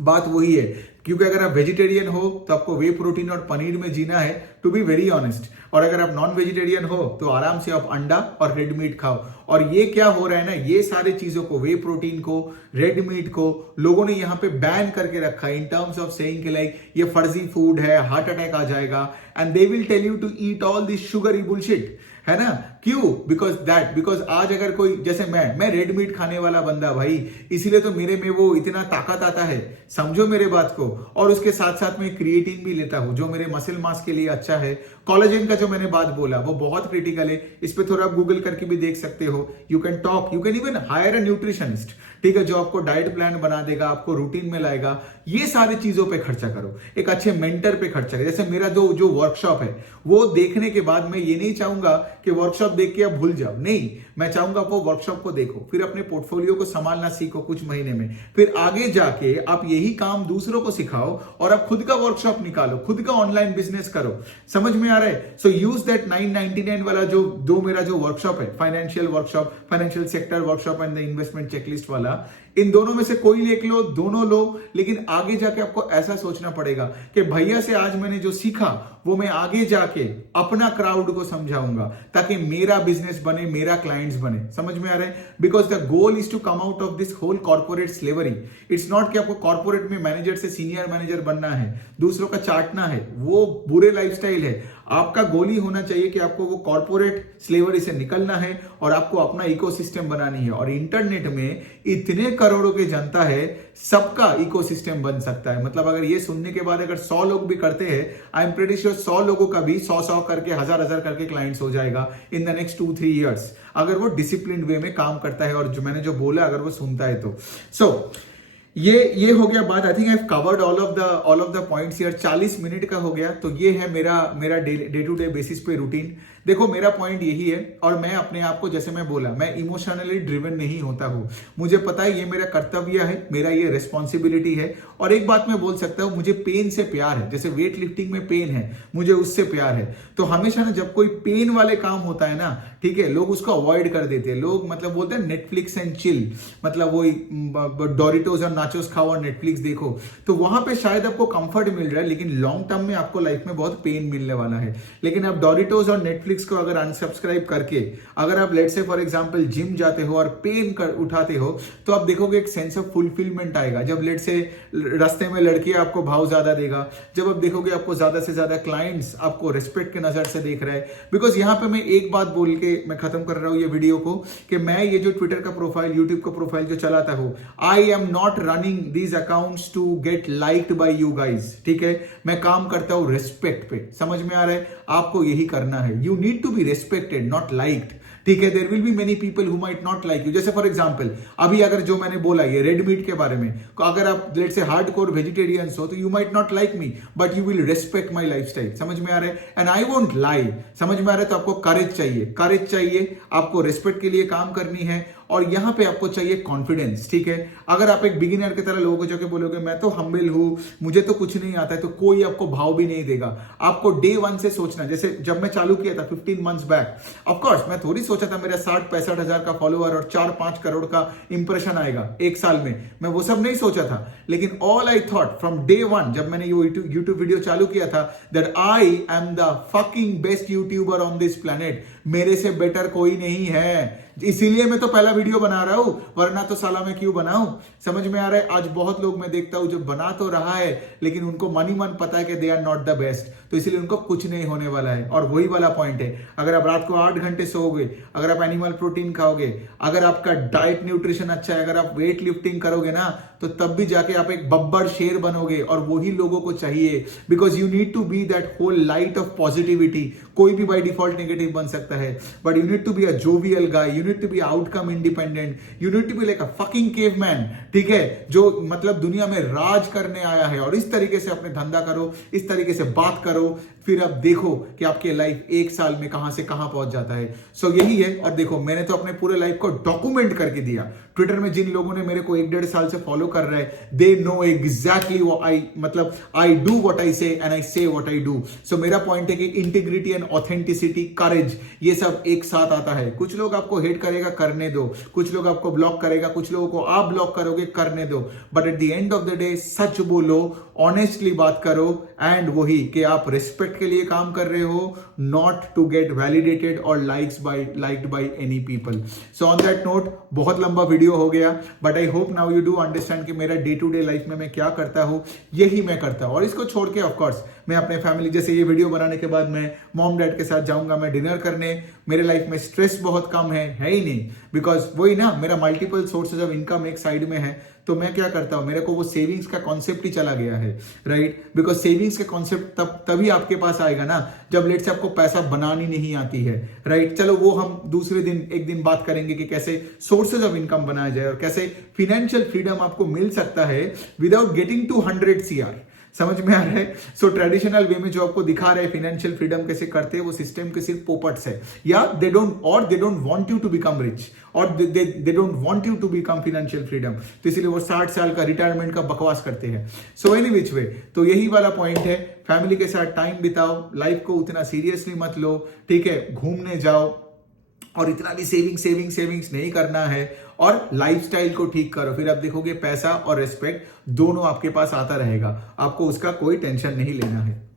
बात वही है, क्योंकि अगर आप वेजिटेरियन हो तो आपको वे प्रोटीन और पनीर में जीना है, टू बी वेरी ऑनेस्ट। और अगर आप नॉन वेजिटेरियन हो तो आराम से आप अंडा और रेड मीट खाओ। और ये क्या हो रहा है ना, ये सारे चीजों को, वे प्रोटीन को, रेड मीट को लोगों ने यहाँ पे बैन करके रखा है इन टर्म्स ऑफ सेइंग कि लाइक ये फर्जी फूड है, हार्ट अटैक आ जाएगा, and they will tell you to eat all this sugary bullshit, है ना। क्यों? बिकॉज आज अगर कोई, जैसे मैं रेड मीट खाने वाला बंदा भाई, इसीलिए तो मेरे में वो इतना ताकत आता है, समझो मेरे बात को। और उसके साथ साथ में क्रिएटिन भी लेता हूं जो मेरे मसल मास के लिए अच्छा है। कोलेजन का जो मैंने बात बोला वो बहुत क्रिटिकल है, इस पे थोड़ा आप गूगल करके भी देख सकते हो। You can even higher a nutritionist, ठीक है, जो आपको डाइट प्लान बना देगा, आपको रूटीन में लाएगा। ये सारी चीजों पे खर्चा करो, एक अच्छे मेंटर पे खर्चा करो। जैसे मेरा जो वर्कशॉप है वो देखने के बाद मैं ये नहीं चाहूंगा कि वर्कशॉप देख के आप भूल जाओ, नहीं, मैं चाहूंगा आप वो वर्कशॉप को देखो, फिर अपने पोर्टफोलियो को संभालना सीखो कुछ महीने में, फिर आगे जाके आप यही काम दूसरों को सिखाओ और आप खुद का वर्कशॉप निकालो, खुद का ऑनलाइन बिजनेस करो। समझ में आ रहा है? सो यूज दैट 999 वाला जो मेरा जो वर्कशॉप है, financial workshop, financial sector workshop and the investment checklist वाला, इन दोनों में से कोई लेख लो, दोनों लो, लेकिन आगे जाके आपको ऐसा सोचना पड़ेगा कि भैया से आज मैंने जो सीखा वो मैं आगे जाके अपना क्राउड को समझाऊंगा ताकि मेरा बिजनेस बने, मेरा क्लाइंट्स बने। समझ में आ रहा है? Because the goal is to come out of this whole corporate slavery. It's not कि आपको कॉर्पोरेट में मैनेजर से सीनियर मैनेजर बनना है, दूसरों का चाटना है, वो बुरे लाइफस्टाइल है। आपका गोल ही होना चाहिए कि आपको वो कॉर्पोरेट स्लेवरी से निकलना है और आपको अपना इकोसिस्टम बनानी है। और इंटरनेट में इतने करोड़ों की जनता है, सबका इकोसिस्टम बन सकता है। मतलब अगर ये सुनने के बाद अगर 100 लोग भी करते हैं, आई एम प्रीटी श्योर 100 लोगों का भी 100 करके 1000 करके क्लाइंट्स हो जाएगा इन द नेक्स्ट 2-3 ईयर्स, अगर वो डिसिप्लिन वे में काम करता है और जो मैंने जो बोला अगर वो सुनता है तो। सो ये हो गया बात। I think I have covered all of the points here. 40 minute का हो गया। तो ये है मेरा डे टू डे बेसिस पे रूटीन। देखो मेरा पॉइंट यही है, और मैं अपने आप को, जैसे मैं बोला, मैं इमोशनली ड्रिवन नहीं होता हूं। मुझे पता है ये मेरा कर्तव्य है, मेरा ये रिस्पॉन्सिबिलिटी है। और एक बात मैं बोल सकता हूं, मुझे पेन से प्यार है। जैसे वेट लिफ्टिंग में पेन है, मुझे उससे प्यार है। तो हमेशा ना जब कोई पेन वाले काम होता है ना, ठीक है, लोग उसको अवॉइड कर देते हैं। लोग मतलब बोलते हैं नेटफ्लिक्स एंड चिल, मतलब वही डोरिटोज और नाचोस खाओ और नेटफ्लिक्स देखो। तो वहां पे शायद आपको कंफर्ट मिल रहा है, लेकिन लॉन्ग टर्म में आपको लाइफ में बहुत पेन मिलने वाला है। लेकिन आप डोरिटोज और नेटफ्लिक्स को अगर अनसब्सक्राइब करके, अगर आप let's say for example gym जाते हो और पेन कर उठाते हो, तो आप देखोगे एक सेंस ऑफ फुलफिलमेंट आएगा। जब लेट्स से रास्ते में लड़कियां आपको भाव ज्यादा देगा, जब आप देखोगे आपको ज्यादा से ज्यादा क्लाइंट्स आपको रिस्पेक्ट के नजर से देख रहा है। बिकॉज यहां पे मैं एक बात बोल के मैं खत्म कर रहा हूं ये वीडियो को, कि मैं ये जो ट्विटर का प्रोफाइल, यूट्यूब का प्रोफाइल जो चलाता हूं, I am not running these accounts to get liked by you guys, ठीक है। मैं काम करता हूं रिस्पेक्ट पे। समझ में आ रहा है? आपको यही करना है। You need to be respected, not liked, ठीक है। There will be many people who might not like you. जैसे फॉर एग्जांपल अभी अगर जो मैंने बोला ये रेड मीट के बारे में, तो अगर आप लेट्स से हार्डकोर वेजिटेरियंस हो, तो you might not like me, but you will respect my lifestyle. समझ में आ रहा है? And I won't lie. समझ में आ रहा है? तो आपको करेज चाहिए, आपको रिस्पेक्ट के लिए काम करनी है, और यहां पे आपको चाहिए कॉन्फिडेंस, ठीक है। अगर आप एक बिगिनर की तरह लोगों को जाके बोलोगे मैं तो हम्बल हूं, मुझे तो कुछ नहीं आता है, तो कोई आपको भाव भी नहीं देगा। आपको डे 1 से सोचना। जैसे जब मैं चालू किया था 15 मंथ्स बैक, ऑफ कोर्स मैं थोड़ी सोचा था मेरा 60-65 हजार का फॉलोअर और 4-5 करोड़ का इंप्रेशन आएगा एक साल में, मैं वो सब नहीं सोचा था। लेकिन all I thought from day 1, जब मैंने ये यूट्यूब वीडियो चालू किया था, that I am the fucking best YouTuber on this planet. मेरे से बेटर कोई नहीं है, इसीलिए मैं तो पहला वीडियो बना रहा हूं, वरना तो साला मैं क्यों बनाऊं। समझ में आ रहा है? आज बहुत लोग मैं देखता हूं जो बना तो रहा है, लेकिन उनको मन ही मन पता है कि they are not the best, तो इसलिए उनको कुछ नहीं होने वाला है। और वही वाला पॉइंट है, अगर आप रात को 8 घंटे सोओगे, अगर आप एनिमल प्रोटीन खाओगे, अगर आपका डाइट न्यूट्रिशन अच्छा है, अगर आप वेट लिफ्टिंग करोगे ना, तो तब भी जाके आप एक बब्बर शेर बनोगे। और वही लोगों को चाहिए, because you need to be that whole light of positivity. कोई भी बाय डिफॉल्ट नेगेटिव बन सकता है, but you need to be a jovial guy, you need to be outcome independent, you need to be like a fucking caveman, ठीक है, जो मतलब दुनिया में राज करने आया है। और इस तरीके से अपने धंधा करो, इस तरीके से बात करो, फिर आप देखो कि आपके लाइफ 1 साल में कहां से कहां पहुंच जाता है। सो यही है। और देखो मैंने तो अपने पूरे लाइफ को डॉक्यूमेंट करके दिया। ट्विटर में जिन लोगों ने मेरे को 1-1.5 साल से फॉलो कर रहे हैं, they know exactly I do what I से एंड आई से व्हाट आई डू। सो मेरा पॉइंट है कि इंटीग्रिटी एंड ऑथेंटिसिटी, करेज, ये सब एक साथ आता है। कुछ लोग आपको हेट करेगा, करने दो, कुछ लोग आपको ब्लॉक करेगा, कुछ लोगों को आप ब्लॉक करोगे, करने दो, but at the end of the day सच बोलो, ऑनेस्टली बात करो, एंड वही कि आप रिस्पेक्ट के लिए काम कर रहे हो, नॉट टू गेट वैलिडेटेड और liked by any people. So on that note, बहुत लंबा वीडियो हो गया, but I hope now you do understand कि मेरा डे टू डे लाइफ में मैं क्या करता हूं, यही मैं करता हूं। और इसको छोड़ के ऑफ कोर्स मैं अपने फैमिली, जैसे ये वीडियो बनाने के बाद मैं मॉम डैड के साथ जाऊंगा मैं डिनर करने, मेरे लाइफ में स्ट्रेस बहुत कम है ही नहीं, बिकॉज वही ना, मेरा मल्टीपल सोर्सेज ऑफ इनकम एक साइड में है, तो मैं क्या करता हूं, मेरे को वो सेविंग्स का कॉन्सेप्ट ही चला गया है, राइट। बिकॉज सेविंग्स का कॉन्सेप्ट तभी आपके पास आएगा ना जब लेट से आपको पैसा बनानी नहीं आती है, राइट। चलो वो हम दूसरे दिन एक दिन बात करेंगे कि कैसे सोर्सेज ऑफ इनकम बनाया जाए और कैसे फाइनेंशियल फ्रीडम आपको मिल सकता है विदाउट गेटिंग टू 100 CR। समझ में आ रहा है। सो ट्रेडिशनल वे में जो आपको दिखा रहे हैं फाइनेंशियल फ्रीडम कैसे करते हैं, वो सिस्टम के सिर्फ पोपट्स है, या they don't want you to become rich, और they don't want you to become financial freedom, तो इसीलिए वो 60 साल का रिटायरमेंट का बकवास करते हैं। सो एनी विच वे, तो यही वाला पॉइंट है, फैमिली के साथ टाइम बिताओ, लाइफ को उतना सीरियसली मत लो, ठीक है, घूमने जाओ, और इतना भी सेविंग्स नहीं करना है, और लाइफस्टाइल को ठीक करो, फिर आप देखोगे पैसा और रिस्पेक्ट दोनों आपके पास आता रहेगा, आपको उसका कोई टेंशन नहीं लेना है।